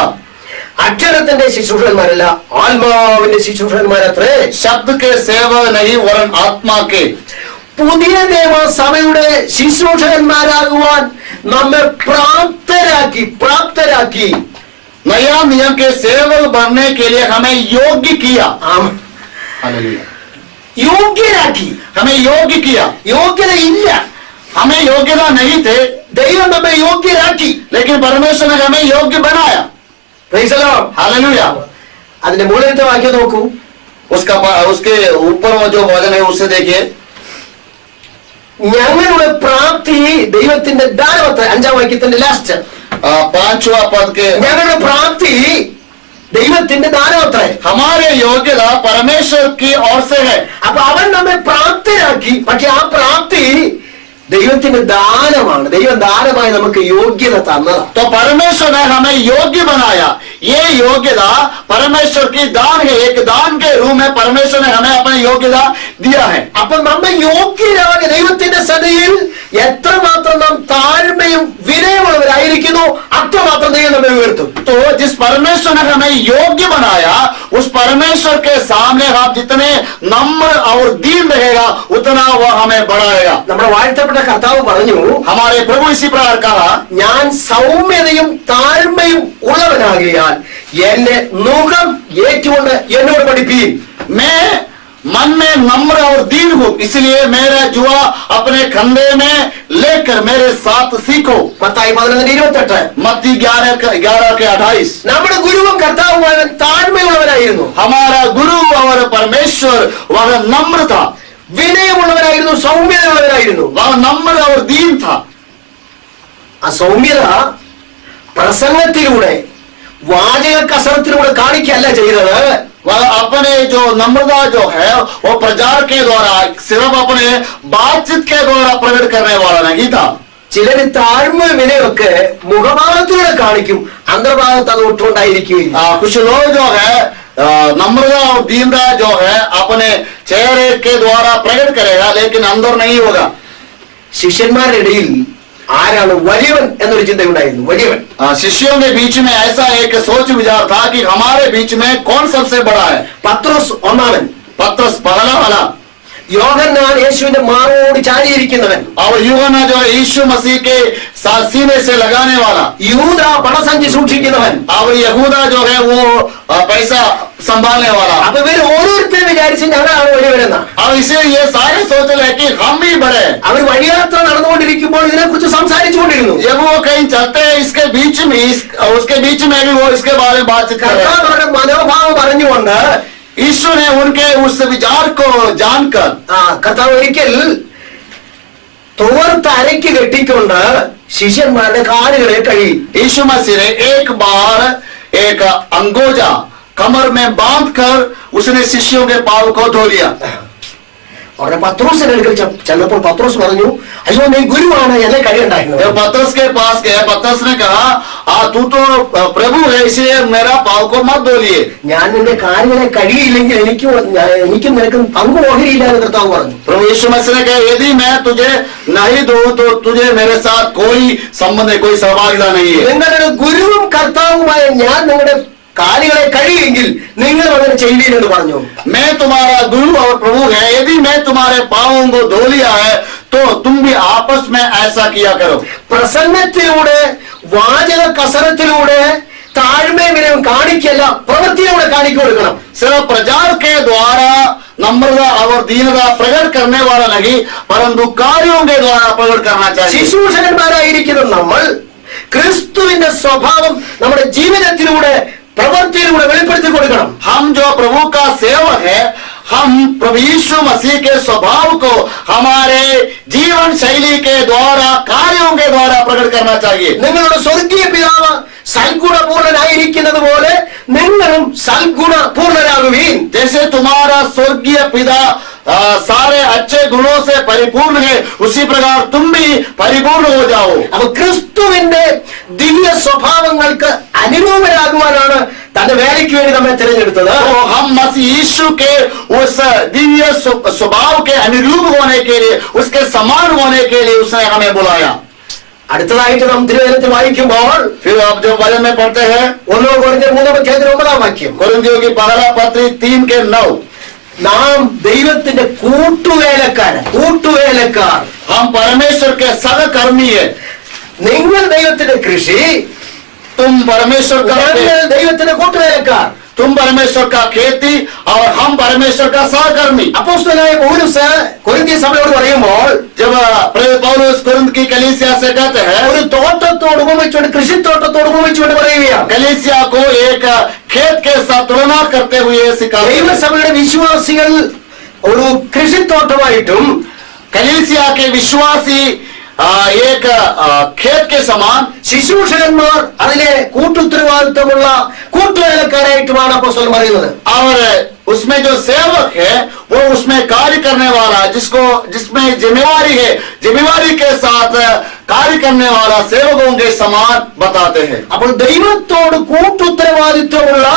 അക്ഷരത്തിന്റെ ശുശ്രൂഷകന്മാരല്ല, ആത്മാവിന്റെ ശുശ്രൂഷകന്മാരത്രേ. शब्द के सेवक नहीं वरन आत्मा के. പുതിയ നിയമസഭയുടെ ശുശ്രൂഷകന്മാരാകുവാൻ നമ്മെ പ്രാപ്തരാക്കി. नया नियम के सेवक बनने के लिए हमें योग्य किया. हालेलुया. യോഗ്യരാക്കി. हमें योग्य किया. യോഗ്യത ഇല്ല, हमें योग्यता नहीं थे ദൈവം നമ്മെ യോഗ്യരാക്കി. लेकिन परमेश्वर ने हमें योग्य बनाया. Praise the Lord. हालेलुया. അതിന്റെ മുകളിലത്തെ വാക്യം നോക്കൂ. उसके ऊपर वो जो वचन है उसे देखिए. ഞങ്ങളുടെ പ്രാപ്തി ദൈവത്തിന്റെ ദാനമത്രേ. 5-ാം വാക്യത്തിന്റെ ലാസ്റ്റ്. 5वां पद के ഞങ്ങളുടെ പ്രാപ്തി ദൈവത്തിന്റെ ദാനമത്രേ. हमारे योग्यता परमेश्वर की ओर से है. അപ്പൊ അവൻ നമ്മെ പ്രാപ്തരാക്കി. പക്ഷെ ആ പ്രാപ്തി ദൈവത്തിന്റെ ദാനമാണ്. ദൈവം ദാനമായി നമുക്ക് യോഗ്യത തന്നതാണ്. तो परमेश्वर ने हमें योग्य बनाया. ये योग्यता परमेश्वर की दान है. एक दान के रूप में परमेश्वर ने हमें अपनी योग्यता दिया है. അപ്പൊ നമ്മെ യോഗ്യരാകെ ദൈവത്തിന്റെ സന്നിധിയിൽ എത്രമാത്രം നാം താഴ്മയും വിനയമുള്ളവരായിരിക്കുന്നു അത്രമാത്രം ദൈവം നമ്മെ ഉയർത്തും. तो जिस परमेश्वर ने हमें योग्य बनाया उस परमेश्वर के सामने हम जितने नम्र और दीन रहेगा उतना वह हमें बढ़ाएगा. നമ്മുടെ വാഴ്ത്തപ്പെട്ട കർത്താവ് പറഞ്ഞു, हमारे प्रभु इसी प्रकार कहा, ഞാൻ സൗമ്യതയും താഴ്മയും ഉള്ളവനാകിയാൽ എന്നെ നുകം ഏറ്റുകൊണ്ട് എന്നോട് പഠിപ്പീൻ. मैं मन में नम्र और दीन हूँ इसलिए मेरा जुआ अपने कंधे में लेकर मेरे साथ सीखो. മത്തായി 11:28. मत्ती 11:28. നമ്മുടെ ഗുരുവും കർത്താവുമായവൻ താഴ്മയുള്ളവനായിരുന്നു, हमारा गुरु और परमेश्वर वह नम्र था, വിനയമുള്ളവനായിരുന്നു, സൗമ്യതയുള്ളവനായിരുന്നു. वह नम्र और दीन था. ആ സൗമ്യത പ്രസംഗത്തിലൂടെ വാചക കസരത്തിലൂടെ കാണിക്കല്ല ചെയ്തത്. वह अपने जो नम्रता जो है वो प्रचार के द्वारा सिर्फ अपने बातचीत के द्वारा प्रकट करने वाला नहीं था. ചിലര് താഴ്മ വിനയൊക്കെ മുഖഭാവത്തിലൂടെ കാണിക്കും, അന്തർഭാഗത്ത് അത് ഒട്ടുകൊണ്ടായിരിക്കുകയില്ല. कुछ लोग जो है नम्रता और दीनता जो है अपने चेहरे के द्वारा प्रकट करेगा लेकिन अंदर नहीं होगा. ശിഷ്യന്മാരുടെ ഇടയിൽ ആരാണ് വലിയവൻ എന്നൊരു ചിന്തയുണ്ടായിരുന്നു. വലിയവൻ शिष्यों के बीच में ऐसा एक सोच विचार था कि हमारे बीच में कौन सबसे बड़ा है. പത്രോസ് ഒന്നാമൻ, पतरस पहला वाला യോഹന്നാൻ യേശുവിന്റെ മാറോട് ചാരിയിരിക്കുന്നവൻ, और यूहन्ना जो है यीशु मसीह के साथ सीने से लगाने वाला, യൂദ പണസഞ്ചി സൂക്ഷിക്കുന്നവൻ. और यहूदा जो है वो पैसा संभालने वाला. അപ്പൊ ഇവർ ഓരോരുത്തരും വിചാരിച്ച് ഞങ്ങളാണ് വലിയവരെന്ന. अब इसे ये सारे सोच रहे कि हम भी बड़े. അവർ വഴിയാത്ര നടന്നുകൊണ്ടിരിക്കുമ്പോൾ ഇതിനെക്കുറിച്ച് സംസാരിച്ചുകൊണ്ടിരുന്നു. जब वो कहीं चलते हैं इसके बीच में उसके बीच में भी वो इसके बारे में बातचीत कर रहे हैं. കർത്താവ് അവരുടെ മനോഭാവം പറഞ്ഞുകൊണ്ട് ईश्वर ने उनके उस विचार को जानकर കർത്താവ് ഒരിക്കൽ തോർത്ത് അരയ്ക്ക് കെട്ടിക്കൊണ്ട് ശിഷ്യന്മാരുടെ കാലുകളെ കഴുകി. यीशु मसीह ने एक बार एक अंगोजा कमर में बांधकर उसने शिष्यों के पाँव को धो लिया. അവിടെ പത്രോസിന്റെ അടുക്കൽ ചെന്നപ്പോൾ പത്രോസ് പറഞ്ഞു, അയ്യോ നീ ഗുരുവാണ്, എന്നെ കഴിയണ്ടായിരുന്നു. जब पतरस के पास गया पतरस ने कहा तू तो प्रभु है इसलिए मेरा पाँव को मत धोलिए. ഞാൻ നിന്റെ കാലുകളെ കഴിയില്ലെങ്കിൽ എനിക്കും നിനക്കും പങ്കുപോകയില്ല എന്ന് കർത്താവ് പറഞ്ഞു. प्रभु यीशु मसीह ने कहा यदि मैं तुझे नहीं दूं तो तुझे मेरे साथ कोई संबंध कोई सहभागिता नहीं है. നിങ്ങളുടെ ഗുരുവും കർത്താവുമായ ഞാൻ നിങ്ങളുടെ കാലുകളെ കഴിയെങ്കിൽ നിങ്ങൾ അങ്ങനെ ചെയ്യുവീൻ എന്ന് പറഞ്ഞു. मैं तुम्हारा गुरु और प्रभु है, यदि मैं तुम्हारे पाँवों को धो लिया है तो तुम भी आपस में ऐसा किया करो. പ്രസംഗത്തിലൂടെ വാചക കസരത്തിലൂടെ താഴ്മയും വിനയം കാണിക്കല്ല, പ്രവൃത്തിയിലൂടെ കാണിക്കു കൊടുക്കണം. सिर्फ प्रचार के द्वारा नम्रता और दीनता प्रकट करने वाला नहीं, परंतु कार्यों के द्वारा प्रकट करना चाहिए. ശുശ്രൂഷകന്മാരായിരിക്കുന്ന നമ്മൾ ക്രിസ്തുവിന്റെ സ്വഭാവം നമ്മുടെ ജീവിതത്തിലൂടെ പ്രവൃത്തിയിലൂടെ വെളിപ്പെടുത്തി കൊടുക്കണം. हम जो प्रभु का सेवक है, हम प्रभु यीशु मसीह के स्वभाव को हमारे जीवन शैली के द्वारा कार्यों के द्वारा प्रकट करना चाहिए. നിങ്ങളുടെ സ്വർഗീയ പിതാവ് സൽഗുണപൂർണനായിരിക്കുന്നത് പോലെ നിങ്ങളും സൽഗുണപൂർണരാകുവീൻ. जैसे तुम्हारा स्वर्गीय पिता सारे अच्छे गुणों से परिपूर्ण है, उसी प्रकार तुम भी परिपूर्ण हो जाओ. അപ്പൊ ക്രിസ്തുവിന്റെ ദിവ്യ സ്വഭാവങ്ങൾക്ക് അനുരൂപരാകുവാനാണ് തന്റെ വേലയ്ക്ക് വേണ്ടി നമ്മെ തിരഞ്ഞെടുത്തത്. तो हम मसीह यीशु के उस दिव्य स्वभाव के अनुरूप होने के लिए, उसके समान होने के लिए उसने हमें बुलाया. അടുത്തതായിട്ട് നാം തിരുവചനത്തിൽ വായിക്കുമ്പോൾ फिर आप जब वचन में पढ़ते हैं 1 കൊരിന്ത്യർ 3:9 വാക്യം, कुरिन्थियों की पहला पत्री 3:9, നാം ദൈവത്തിന്റെ കൂട്ടുവേലക്കാർ. हम परमेश्वर के सहकर्मी है. നിങ്ങൾ ദൈവത്തിന്റെ കൃഷി, तुम परमेश्वर का ഞങ്ങൾ ദൈവത്തിന്റെ കൂട്ടുവേലക്കാർ. तुम परमेश्वर का खेती और हम परमेश्वर का सहकर्मी. അപ്പോസ്തലനായ പൗലോസ് കൊരിന്ത്യ സഭയോട് പറയുമ്പോൾ जब पौलुस कुरिन्थ की कलीसिया से कहते हैं, ഒരു തോട്ടത്തോട് ഉപമിച്ചുകൊണ്ട്, കൃഷിത്തോട്ടത്തോട് ഉപമിച്ചുകൊണ്ട് പറയുകയാണ്, कलीसिया को एक खेत के साथ तुलना करते हुए सिखाते हैं. ദൈവസഭയുടെ വിശ്വാസികൾ ഒരു കൃഷിത്തോട്ടമായിട്ടും कलीसिया के विश्वासी एक खेत के समान, ശുശ്രൂഷകന്മാർ അതിലെ കൂട്ടുത്തരവാദിത്വമുള്ള കൂട്ടുവേലക്കാരായിട്ടുമാണ് അപ്പോസ്തലൻ പറയുന്നത്. और उसमें जो सेवक है वो उसमें कार्य करने वाला, जिसमें जिम्मेवारी है, जिम्मेवारी के साथ कार्य करने वाला सेवकों के समान बताते हैं. അപ്പോൾ ദൈവത്തോട് കൂട്ടുത്തരവാദിത്വമുള്ള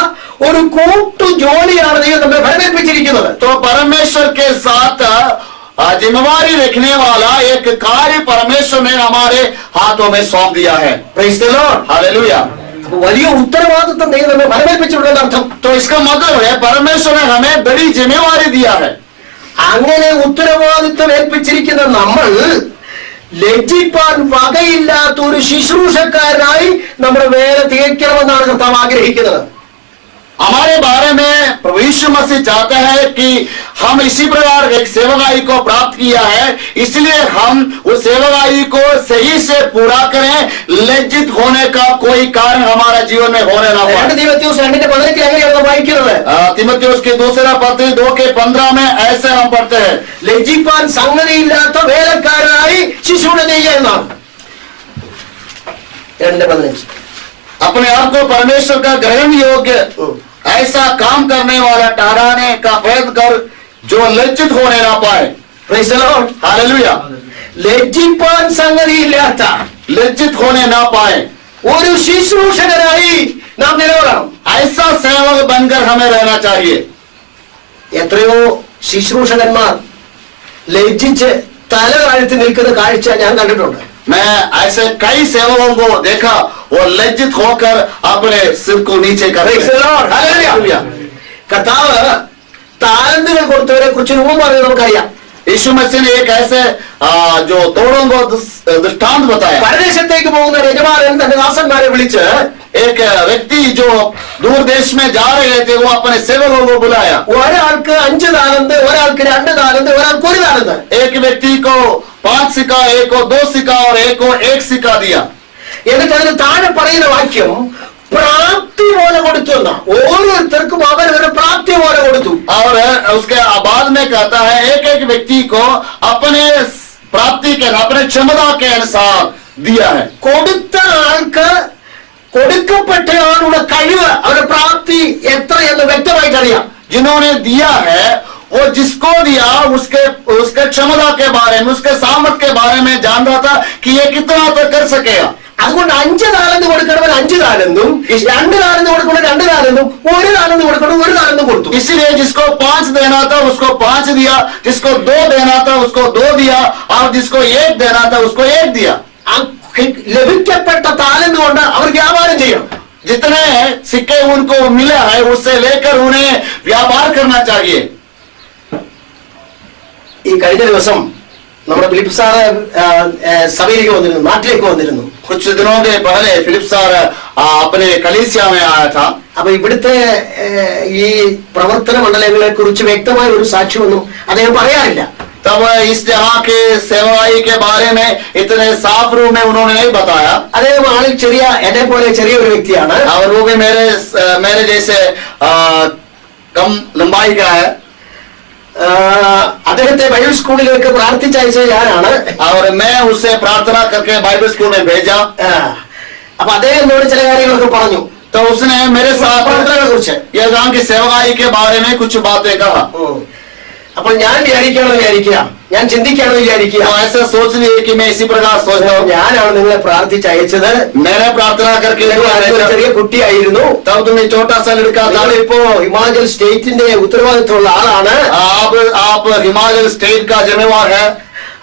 ഒരു കൂട്ടു ജോലിയാണ് ദൈവം നമ്മെ ഫലമേൽപ്പിച്ചിരിക്കുന്നത്. तो परमेश्वर के साथ जिम्मेवारी रखने वाला एक कार्य परमेश्वर ने हमारे हाथों में सौंप दिया है. Praise the Lord. हालेलुया. അപ്പോൾ വലിയ ഉത്തരവാദിത്വം ദൈവം നമ്മെ ഫലമേൽപ്പിച്ചിട്ടുണ്ടെന്ന് അർത്ഥം. तो इसका मतलब है परमेश्वर ने हमें बड़ी जिम्मेवारी दिया है. അങ്ങനെ ഉത്തരവാദിത്വം ഏൽപ്പിച്ചിരിക്കുന്ന നമ്മൾ ലജ്ജിപ്പാൻ വകയില്ലാത്ത ഒരു ശുശ്രൂഷക്കാരനായി നമ്മുടെ വേല തികയ്ക്കണമെന്നാണ് കർത്താവ് ആഗ്രഹിക്കുന്നത്. हमारे बारे में प्रभु यीशु मसीह चाहता है कि हम इसी प्रकार एक सेवकाई को प्राप्त किया है, इसलिए हम उस सेवकाई को सही से पूरा करें. लज्जित होने का कोई कारण हमारा जीवन में होने ना 2 पाए. തീമോഥെയോസ് 2:15 അങ്ങനെയാണ് വായിക്കുന്നത്. तीमुथियुस की दूसरा पत्री 2:15 में ऐसे हम पढ़ते हैं, ലജ്ജിപ്പാൻ സംഗതിയില്ലാത്ത വേലക്കാരനായി ശുശ്രൂഷ ചെയ്യുക എന്നാണ്. 2:15 अपने आप को परमेश्वर का ग्रहण योग्य ऐसा काम करने वाला ठहराने का प्रयत्न कर जो लज्जित होने ना पाए. Praise the Lord. हालेलुया. ലജ്ജിപ്പാൻ സംഗതിയില്ലാത്ത लज्जित होने ना पाए ഒരു ശുശ്രൂഷകനായി നാം നിലകൊള്ളണം. ऐसा सेवक बनकर हमें रहना चाहिए. എത്രയോ ശുശ്രൂഷകന്മാർ ലജ്ജിച്ച് തല താഴ്ത്തി നിൽക്കുന്ന കാഴ്ച ഞാൻ കണ്ടിട്ടുണ്ട്. मैं ऐसे कई सेवकों को देखा, वो लज्जित होकर अपने सिर को नीचे कर Praise the Lord. Hallelujah. കർത്താവ് താലന്തുകൾ കൊടുത്തവരെ കുറിച്ച് മുമ്പ് പറഞ്ഞത് നമുക്കറിയാം. यीशु मसीह ने एक ऐसे जो तोड़ों को दृष्टांत बताया. പരദേശത്തേക്ക് പോകുന്ന യജമാനൻ തന്റെ ദാസന്മാരെ വിളിച്ച് एक व्यक्ति जो दूर देश में जा रहे थे, वो अपने सेवकों को बुलाया. ഒരാൾക്ക് 5 താലന്ത്, ഒരാൾക്ക് 2 താലന്ത്, ഒരാൾക്ക് 1 താലന്ത്. एक व्यक्ति को 5 सिक्का, एक को 2 सिक्का और एक को 1 सिक्का दिया. എന്നിട്ട് അതിന് താഴെ പറയുന്ന വാക്യം പ്രാപ്തി പോലെ കൊടുത്തു എന്നാ. ഓരോരുത്തർക്കും അവരവരുടെ പ്രാപ്തി പോലെ കൊടുത്തു. और उसके बाद में कहता है एक एक व्यक्ति को अपने प्राप्ति के, अपने क्षमता के अनुसार दिया है. കൊടുത്ത ആൾക്ക് കൊടുക്കപ്പെട്ട ആളുടെ കഴിവ്, അവരുടെ പ്രാപ്തി എത്ര എന്ന് വ്യക്തമായിട്ട് അറിയാം. जिन्होंने दिया है वो जिसको दिया उसके क्षमता के बारे में, उसके सामर्थ के बारे में जान रहा था कि ये कितना तक कर सकेगा. അതുകൊണ്ട് 5 താലന്ത് കൊടുക്കണവൻ 5 താലന്തും, 2 താലന്ത് കൊടുക്കണവൻ 2 താലന്തും, 1 താലന്ത് കൊടുക്കണവൻ 1 താലന്തും കൊടുത്തു. इसीलिए जिसको 5 देना था उसको 5 दिया, जिसको 2 देना था उसको 2 दिया, और जिसको 1 देना था उसको 1 दिया. ലഭിക്കപ്പെട്ട താലന്ത് കൊണ്ട് അവർ വ്യാപാരം ചെയ്യണം. जितने सिक्के उनको मिला है उससे लेकर उन्हें व्यापार करना चाहिए। ഈ കഴിഞ്ഞ ദിവസം നമ്മുടെ ഫിലിപ്പ് സാറ് സഭയിലേക്ക് വന്നിരുന്നു, നാട്ടിലേക്ക് വന്നിരുന്നു. कुछ दिनों के पहले फिलिप सर अपने कलीसिया में आया था। അപ്പൊ ഇവിടുത്തെ ഈ പ്രവർത്തന മണ്ഡലങ്ങളെ കുറിച്ച് വ്യക്തമായ ഒരു സാക്ഷ്യമൊന്നും അദ്ദേഹം പറയാറില്ല. तब इस जगह के सेवाई के बारे में इतने साफ रूप में उन्होंने नहीं बताया। അദ്ദേഹം ആളിൽ ചെറിയ, എന്നെ പോലെ ചെറിയ ഒരു വ്യക്തിയാണ്. और वो भी मेरे जैसे कम लंबाई का है। അദ്ദേഹത്തെ ബൈബിൾ സ്കൂളിലേക്ക് പ്രാർത്ഥിച്ചയച്ചത് ഞാനാണ്. और मैं उसे प्रार्थना करके बाइबल स्कूल में भेजा। അപ്പൊ അദ്ദേഹം എന്നോട് ചില കാര്യങ്ങളൊക്കെ പറഞ്ഞു. तो उसने मेरे साथ പ്രാർത്ഥനകളെ കുറിച്ച് ये गांव की सेवाई के बारे में कुछ बातें कहा। അപ്പോൾ ഞാൻ ഞാൻ ചിന്തിക്കുകയാണെന്ന് വിചാരിക്കുക, तो ऐसा सोच लिए कि मैं इसी प्रकार सोचता हूँ। ഞാനാണ് നിങ്ങളെ പ്രാർത്ഥിച്ചയച്ചത്. मैंने प्रार्थना करके ഒരു ചെറിയ കുട്ടിയായിരുന്നു. तब तुम्हें छोटा सा लड़का था। ഇപ്പോ ഹിമാചൽ സ്റ്റേറ്റിന്റെ ഉത്തരവാദിത്വമുള്ള ആളാണ്. आप हिमाचल स्टेट का जिम्मेवार है।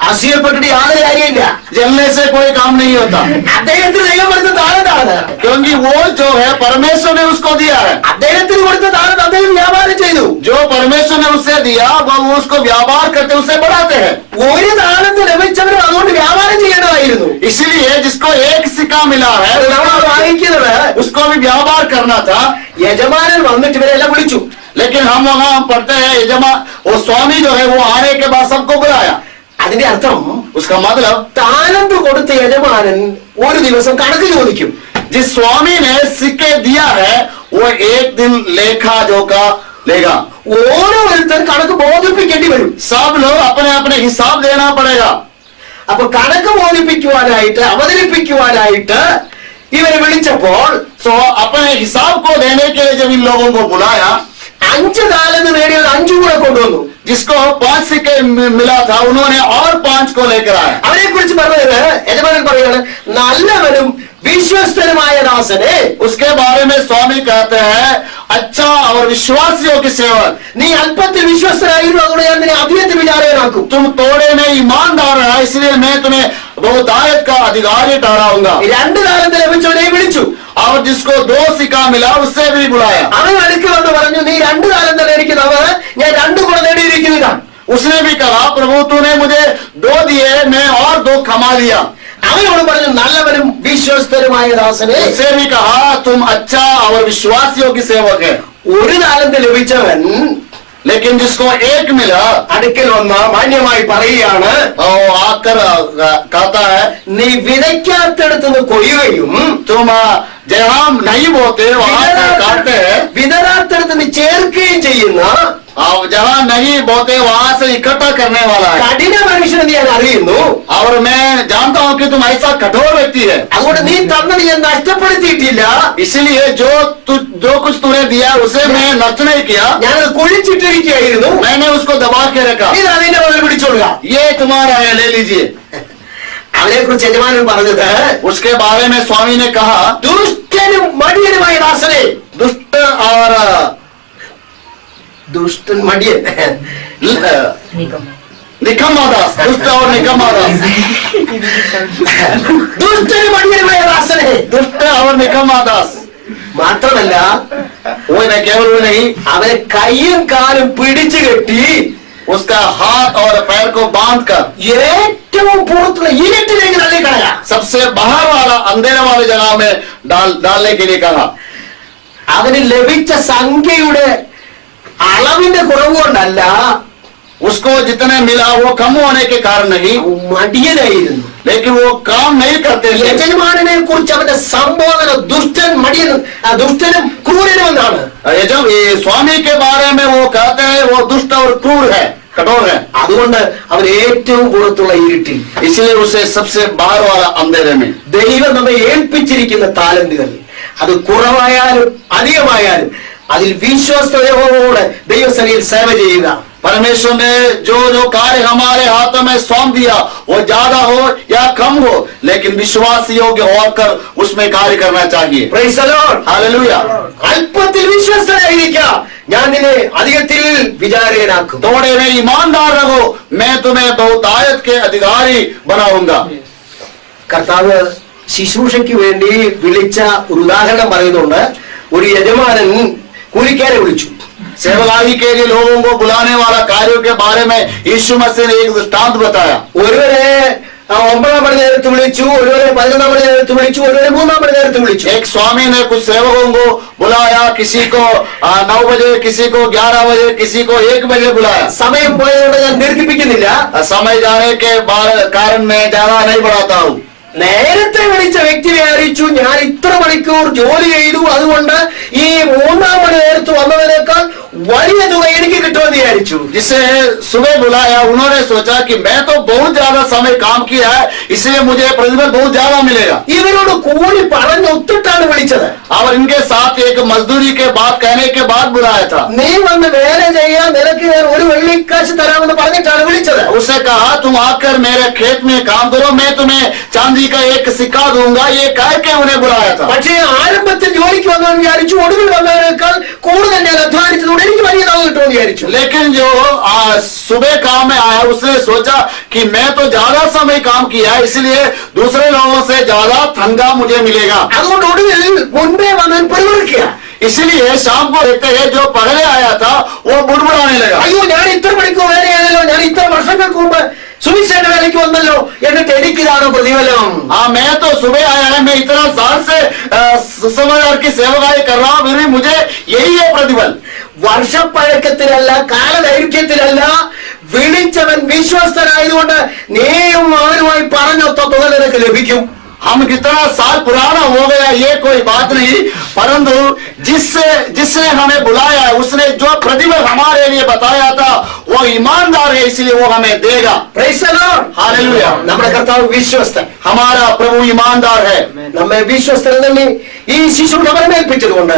അസൂയപ്പെട്ടിട്ട് യാതൊരു കാര്യമില്ല. जलने से कोई काम नहीं होता, അദ്ദേഹത്തിന് ദൈവം കൊടുത്ത താഴത്താണ്. क्योंकि वो जो है परमेश्वर ने उसको दिया है। അദ്ദേഹത്തിന് കൊടുത്ത താഴത്ത് അദ്ദേഹം വ്യാപാരം ചെയ്തു. जो परमेश्वर ने उसे दिया वो उसको व्यापार करते उसे बढ़ाते हैं। ഒരു താഴത്ത് ലഭിച്ചവരും അതുകൊണ്ട് വ്യാപാരം ചെയ്യേണ്ടതായിരുന്നു. इसलिए जिसको एक सिक्का मिला है നമ്മൾ വായിക്കുന്നത് उसको भी व्यापार करना था। യജമാനൻ വന്നിട്ട് ഇവരെല്ലാം വിളിച്ചു. लेकिन हम वहां पढ़ते हैं यजमान वो स्वामी जो है वो आने के बाद सबको बुलाया। അതിന്റെ അർത്ഥം उसका मतलब താലന്ത് കൊടുത്ത യജമാനൻ ഒരു ദിവസം കണക്ക് ചോദിക്കും. जिस स्वामी ने सिक्के दिया है वो एक दिन लेखा जोखा लेगा। ഓരോരുത്തർ കണക്ക് ബോധിപ്പിക്കേണ്ടി വരും. सब लोग अपने अपने हिसाब देना पड़ेगा। അപ്പൊ കണക്ക് ബോധിപ്പിക്കുവാനായിട്ട്, അവതരിപ്പിക്കുവാനായിട്ട് ഇവരെ വിളിച്ചപ്പോൾ सो अपने हिसाब को देने के लिए जब इन लोगों को बुलाया, 5 താലന്ത് നേടിയത് 5 കൂടെ കൊണ്ടുവന്നു. जिसको 5 सिक्के मिला था उन्होंने और 5 को लेकर आया। അവരെ കുറിച്ച് പറഞ്ഞത് യജമാനൻ പറയുകയാണ്, നല്ലവനും വിശ്വസ്തനുമായ ദാസനെ. उसके बारे में स्वामी कहते हैं अच्छा और विश्वासियों की सेवक। നീ അല്പത്തിൽ വിശ്വസ്തനായിരുന്നു, അതുകൊണ്ട് ഞാൻ നിന്നെ അധികത്തിൽ വിചാരകനാക്കും. तुम थोड़े में ईमानदार है इसलिए मैं तुम्हें बहुतायत का अधिकारी ठहराऊंगा। 2 താലന്ത് ലഭിച്ചവനെ വിളിച്ചു. और जिसको 2 सिक्का मिला उससे भी बुलाया। അവൻ അടുക്ക് വന്ന് പറഞ്ഞു, നീ 2 താലന്ത് നേടിക്കുന്നത് ഞാൻ 2 കൂടെ നേടിയിരിക്കുന്നതാണ്. उसने भी कहा प्रभु तूने मुझे 2 दिए, मैं और 2 कमा लिया। അവനോട് പറഞ്ഞു, നല്ലവനും വിശ്വസ്തനുമായ ദാസനെ. उससे भी कहा तुम अच्छा और विश्वासियों की सेवक है। 1 താലന്ത് ലഭിച്ചവൻ लेकिन जिसको 1 मिला അടുക്കൽ വന്ന് മാന്യമായി പറയുകയാണ്, आकर कहता है നീ വിതയ്ക്കാത്തടത്തുനിന്ന് കൊയ്യുകയും तुम जहाँ नहीं बोते वहां से काटते हैं, വിതരാത്തടത്തുനിന്ന് ചേർക്കുകയും ചെയ്യുന്ന और जहाँ नहीं बोते वहां से इकट्ठा करने वाला है। കഠിന മനുഷ്യനെന്ന് ഞാൻ അറിയുന്നു. और मैं जानता हूँ कि तुम ऐसा कठोर व्यक्ति है। അതുകൊണ്ട് നീ തന്നത് ഞാൻ നഷ്ടപ്പെടുത്തിയിട്ടില്ല. इसलिए जो कुछ तूने दिया उसे मैं नष्ट नहीं किया, ഞാനത് കുഴിച്ചിട്ടിരിക്കുകയായിരുന്നു. मैंने उसको दबा के रखा। ഇത് അതിന്റെ മുതൽ പിടിച്ചോളുക. ये तुम्हारा है, ले लीजिए। അവനെ കുറിച്ച് യജമാനൻ പറഞ്ഞത്, उसके बारे में स्वामी ने कहा ദുഷ്ടനും മടിയനുമായ ദാസനെ. दुष्ट और ദുഷ്ടൻ മടിയൻ निकम्मा दास, दुष्ट और निकम्मा दास। ദുഷ്ടനും മടിയനുമായ ദാസനെ. दुष्ट और निकम्मा दास। മാത്രമല്ല वो न केवल वो नहीं, അവനെ കയ്യും കാലും പിടിച്ചു കെട്ടി उसका हाथ और पैर को बांध कर ഏറ്റവും പുറത്തുള്ള ഇരുട്ടിലേക്ക് തള്ളിക്കളയാ. सबसे बाहर वाला अंधेरे वाली जगह में डालने के लिए कहा। അവന് ലഭിച്ച സംഖ്യയുടെ അളവിന്റെ കുറവ് കൊണ്ടല്ല, उसको जितने मिला वो कम होने के कारण नहीं, മടിയനായിരുന്നു. लेकिन वो काम नहीं करते थे। യജമാനനെ കുറിച്ച് അവന്റെ സംബോധന ദുഷ്ടൻ മടിയനും ദുഷ്ടനും ക്രൂരനും എന്നാണ്. ये जब ये स्वामी के बारे में वो कहते हैं वो दुष्ट और क्रूर है, कठोर है। അതുകൊണ്ട് അവൻ ഏറ്റവും പുറത്തുള്ള ഇരുട്ടിൽ. इसलिए उसे सबसे बाहर वाला अंधेरे में। ദൈവം നമ്മെ ഏൽപ്പിച്ചിരിക്കുന്ന താലന്തുകൾ അത് കുറവായാലും അധികമായാലും അതിൽ വിശ്വസ്തയോടെ ദൈവസന്നിധിയിൽ സേവ ചെയ്യുക. परमेश्वर ने जो जो कार्य हमारे हाथों में सौंप दिया वो ज्यादा हो या कम हो, लेकिन विश्वास योग्य होकर उसमें कार्य करना चाहिए। Praise the Lord. हालेलुया। അല്പത്തിൽ വിശ്വസ്തനായിരിക്കുക, ഞാൻ നിന്നെ അധികത്തിൽ വിചാരകനാക്കും. थोड़े में ईमानदार रहो, मैं तुम्हें बहुतायत के अधिकारी बनाऊंगा। കർത്താവ് ശുശ്രൂഷയ്ക്ക് വേണ്ടി വിളിച്ച ഒരു ഉദാഹരണം പറയുന്നുണ്ട്. ഒരു യജമാനൻ കൂലിക്കാരെ വിളിച്ചു. सेवकाई के लिए लोगों को बुलाने वाला कार्यों के बारे में यीशु मसीह ने एक दृष्टांत बताया. ഒരുവരെ 9 മണി നേരത്ത് വിളിച്ചു, ഒരുവരെ 11 മണി നേരത്ത് വിളിച്ചു, ഒരുവരെ 3 മണി നേരത്ത് വിളിച്ചു. एक स्वामी ने कुछ सेवकों को बुलाया, किसी को 9 बजे, किसी को 11 बजे, किसी को 1 बजे बुलाया. സമയം പോയതുകൊണ്ട് ഞാൻ ദീർഘിപ്പിക്കുന്നില്ല. समय जाने के कारण मैं ज्यादा नहीं बढ़ाता हूँ. നേരത്തെ വിളിച്ച വ്യക്തി വിചാരിച്ചു, ഞാൻ ഇത്ര മണിക്കൂർ ജോലി ചെയ്തു, അതുകൊണ്ട് ഈ 3 മണി നേരത്ത് വന്നതിനേക്കാൾ വലിയ തുക എനിക്ക് കിട്ടുമെന്ന് വിചാരിച്ചു. जिसे सुबह बुलाया उन्होंने सोचा कि मैं तो बहुत ज्यादा समय काम किया है, इसलिए मुझे प्रतिफल बहुत ज्यादा मिलेगा. ഇവരോട് കൂലി പറഞ്ഞ് ഒത്തിട്ടാണ് വിളിച്ചത്. और इनके साथ एक मजदूरी के बाद कहने के बाद बुलाया था. നീ വന്ന് വേല ചെയ്യാൻ നിനക്ക് ഞാൻ 1 വെള്ളിക്കാശ് തരാമെന്ന് പറഞ്ഞിട്ടാണ് വിളിച്ചത്. उससे कहा तुम आकर मेरे खेत में काम करो, मैं तुम्हें चांदी का एक सिक्का दूंगा. ये कह के उन्हें बुलाया था. പക്ഷേ ആരംഭത്തിൽ ജോലിക്ക് വന്നവൻ വിചാരിച്ചു, ഒടുവിൽ വന്നതിനേക്കാൾ കൂടുതൽ ഞാൻ അധ്വാനിച്ചതുകൊണ്ട് എനിക്ക് വലിയ തുക കിട്ടുമെന്ന് വിചാരിച്ചു. लेकिन जो सुबह काम में आया उसने सोचा कि मैं तो ज्यादा समय काम किया है, इसलिए दूसरे लोगों से ज्यादा तनख्वाह मुझे मिलेगा. അതുകൊണ്ട് ഒടുവിൽ മുൻപേ വന്നവൻ പരിവർക്കുക. इसलिए शाम को देखते हैं जो पहले आया था वो बुड़बुड़ाने लगा. അയ്യോ, ഞാൻ ഇത്ര മണിക്കൂർ വേലയാണല്ലോ, ഞാൻ ഇത്ര വർഷങ്ങൾക്ക് മുമ്പ് സുവിശേഷ വേലയ്ക്ക് വന്നല്ലോ, എന്നിട്ട് എനിക്കിതാണ് പ്രതിഫലം. हाँ, मैं तो सुबह आया है, मैं इतना साल से सुसमाचार की सेवकाई कर रहा हूँ, फिर भी मुझे यही है प्रतिफल. വർഷപ്പഴക്കത്തിലല്ല, കാലദൈർഘ്യത്തിലല്ല, വിളിച്ചവൻ വിശ്വസ്തനായതുകൊണ്ട് നീയും അവനുമായി പറഞ്ഞൊത്ത തുക നിനക്ക് ലഭിക്കും. हम कितना साल पुराना हो गया ये कोई बात नहीं, परंतु जिसने हमें बुलाया है उसने जो प्रतिफल हमारे लिए बताया था वो ईमानदार है, इसलिए वो हमें देगा. Praise the Lord. हालेलुया. നമ്മുടെ കർത്താവ് വിശ്വസ്തൻ. हमारा प्रभु ईमानदार है. നമ്മെ വിശ്വസ്തൻ തന്നെ ഈ ശിശുവിനെ പരമേൽപ്പിച്ചതുകൊണ്ട്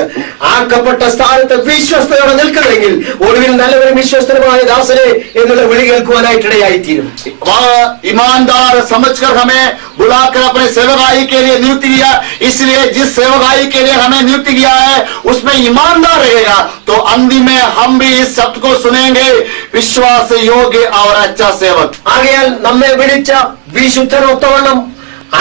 ആക്കപ്പെട്ട സ്ഥാനത്ത് വിശ്വസ്തയോടെ നിൽക്കണമെങ്കിൽ ഒടുവിൽ നല്ലവരും വിശ്വസ്തനുമായ ദാസനെ എന്നുള്ള വിളി കേൾക്കുവാനായിട്ടിടയായിത്തീരും. वह ईमानदार समझकर हमें बुलाकर अपने सेवकाई के लिए नियुक्त किया, इसलिए जिस सेवकाई के लिए हमें नियुक्त किया है उसमें ईमानदार रहेगा तो अंतिम में हम भी इस शब्द को सुनेंगे, विश्वास योग्य और अच्छा सेवक. ആകയാൽ നമ്മെ വിളിച്ച വിശുദ്ധനൊത്തവണ്ണം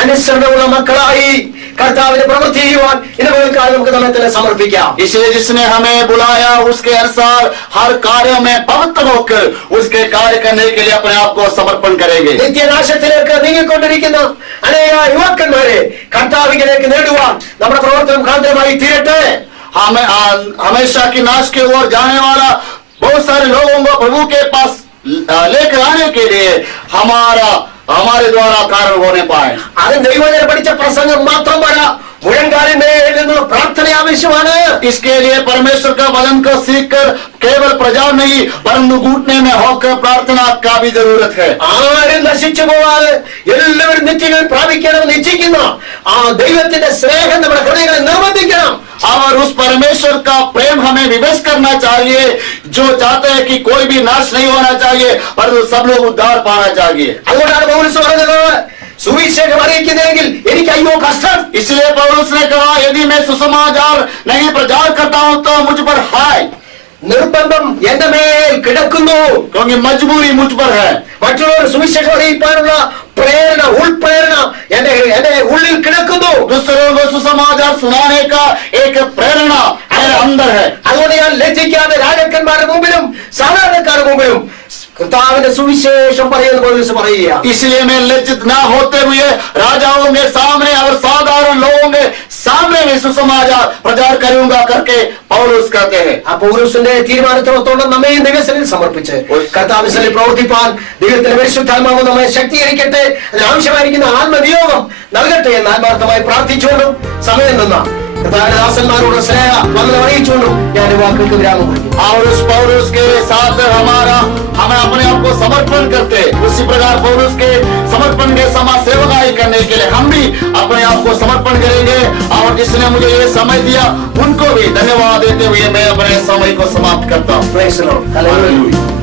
അനുസരണമുള്ള മക്കളായി കർത്താവിനെ പ്രവൃത്തി ചെയ്യുവാൻ ഇതുപോലെക്കാൾ നമുക്ക് നമ്മെ തന്നെ സമർപ്പിക്കാം. इसलिए जिसने हमें बुलाया उसके अनुसार हर कार्य में पवित्र होकर उसके कार्य करने के लिए अपने आप को समर्पण करेंगे. നിത്യനാശത്തിലേക്ക് നീങ്ങിക്കൊണ്ടിരിക്കുന്ന അനേക യുവാക്കന്മാരെ കർത്താവിലേക്ക് നേടുവാൻ നമ്മുടെ പ്രവർത്തനം മുഖാന്തരമായി തീരട്ടെ. हमें हमेशा की नाश की ओर जाने वाला बहुत सारे लोगों को प्रभु के पास लेकर आने के लिए हमारे द्वारा कारण होने पाए. അത് ദൈവജനം പഠിച്ച പ്രസംഗം മാത്രം പോരാ, മുഴങ്കാലിന്മേൽ നിന്നുള്ള പ്രാർത്ഥന ആവശ്യമാണ്. इसके लिए परमेश्वर का वचन को सीखकर केवल प्रचार नहीं परंतु घुटने में होकर प्रार्थना का भी जरूरत है. ആരും നശിച്ചു പോവാതെ എല്ലാവരും നിത്യങ്ങൾ പ്രാപിക്കണമെന്ന് ഇച്ഛിക്കുന്ന ആ ദൈവത്തിന്റെ സ്നേഹം നമ്മുടെ ഹൃദയങ്ങളെ നിർബന്ധിക്കണം. और उस परमेश्वर का प्रेम हमें विवश करना चाहिए जो चाहते हैं कि कोई भी नाश नहीं होना चाहिए परंतु सब लोग उद्धार पाना चाहिए. അതുകൊണ്ടാണ് പൗലോസ് പറഞ്ഞത്, സുവിശേഷം അറിയിക്കുന്നെങ്കിൽ എനിക്ക് അയ്യോ കഷ്ടം. इसलिए पौलुस ने कहा यदि मैं सुसमाचार नहीं प्रचार करता हूं तो मुझ पर हाय, നിർബന്ധം എന്റെ മേൽ കിടക്കുന്നു. क्योंकि मजबूरी मुझ पर है. മറ്റുള്ളവർ സുവിശേഷം അറിയിക്കാനുള്ള പ്രേരണ, ഉൾപ്രേരണ എന്റെ ഉള്ളിൽ കിടക്കുന്നു. दूसरों को सुसमाचार सुनाने का एक प्रेरणा मेरे अंदर है. അതുകൊണ്ട് ഞാൻ ലജ്ജിക്കാതെ രാജാക്കന്മാരുടെ മുമ്പിലും സാധാരണക്കാരുടെ മുമ്പിലും കർത്താവിന്റെ സുവിശേഷം പറയുന്ന പൗലോസ് പറയുക. इसलिए मैं लज्जित ना होते हुए राजाओं के सामने और साधारण लोगों के सामने भी सुसमाचार प्रचार करूंगा करके पौलुस कहते हैं. ആ പൗലോസിന്റെ തീരുമാനത്തോളം നമ്മയും ദൈവസന്നിധിയിൽ സമർപ്പിച്ച് കർത്താവിൽ പ്രവർത്തിപ്പാൻ ദൈവത്തിന്റെ പരിശുദ്ധാത്മാവ് നമ്മെ ശക്തീകരിക്കട്ടെ. അതിനാവശ്യമായിരിക്കുന്ന ആത്മനിയോഗം നൽകട്ടെ എന്ന് ആത്മാർത്ഥമായി പ്രാർത്ഥിച്ചുകൊണ്ടും സമയം നിന്ന കർത്താവിന്റെ ദാസന്മാരോട് സ്നേഹ വന്ദനം അറിയിച്ചുകൊണ്ടും ഞാൻ വാക്കുകൾക്ക് വിരാമം കൊടുക്കുന്നു. और उस पौलुस के साथ हमें अपने आप को समर्पण करते उसी प्रकार पौलुस के समर्पण के समा सेवकाई करने के लिए हम भी अपने आप को समर्पण करेंगे. और जिसने मुझे ये समय दिया उनको भी धन्यवाद देते हुए मैं अपने समय को समाप्त करता हूँ. Praise the Lord. Hallelujah.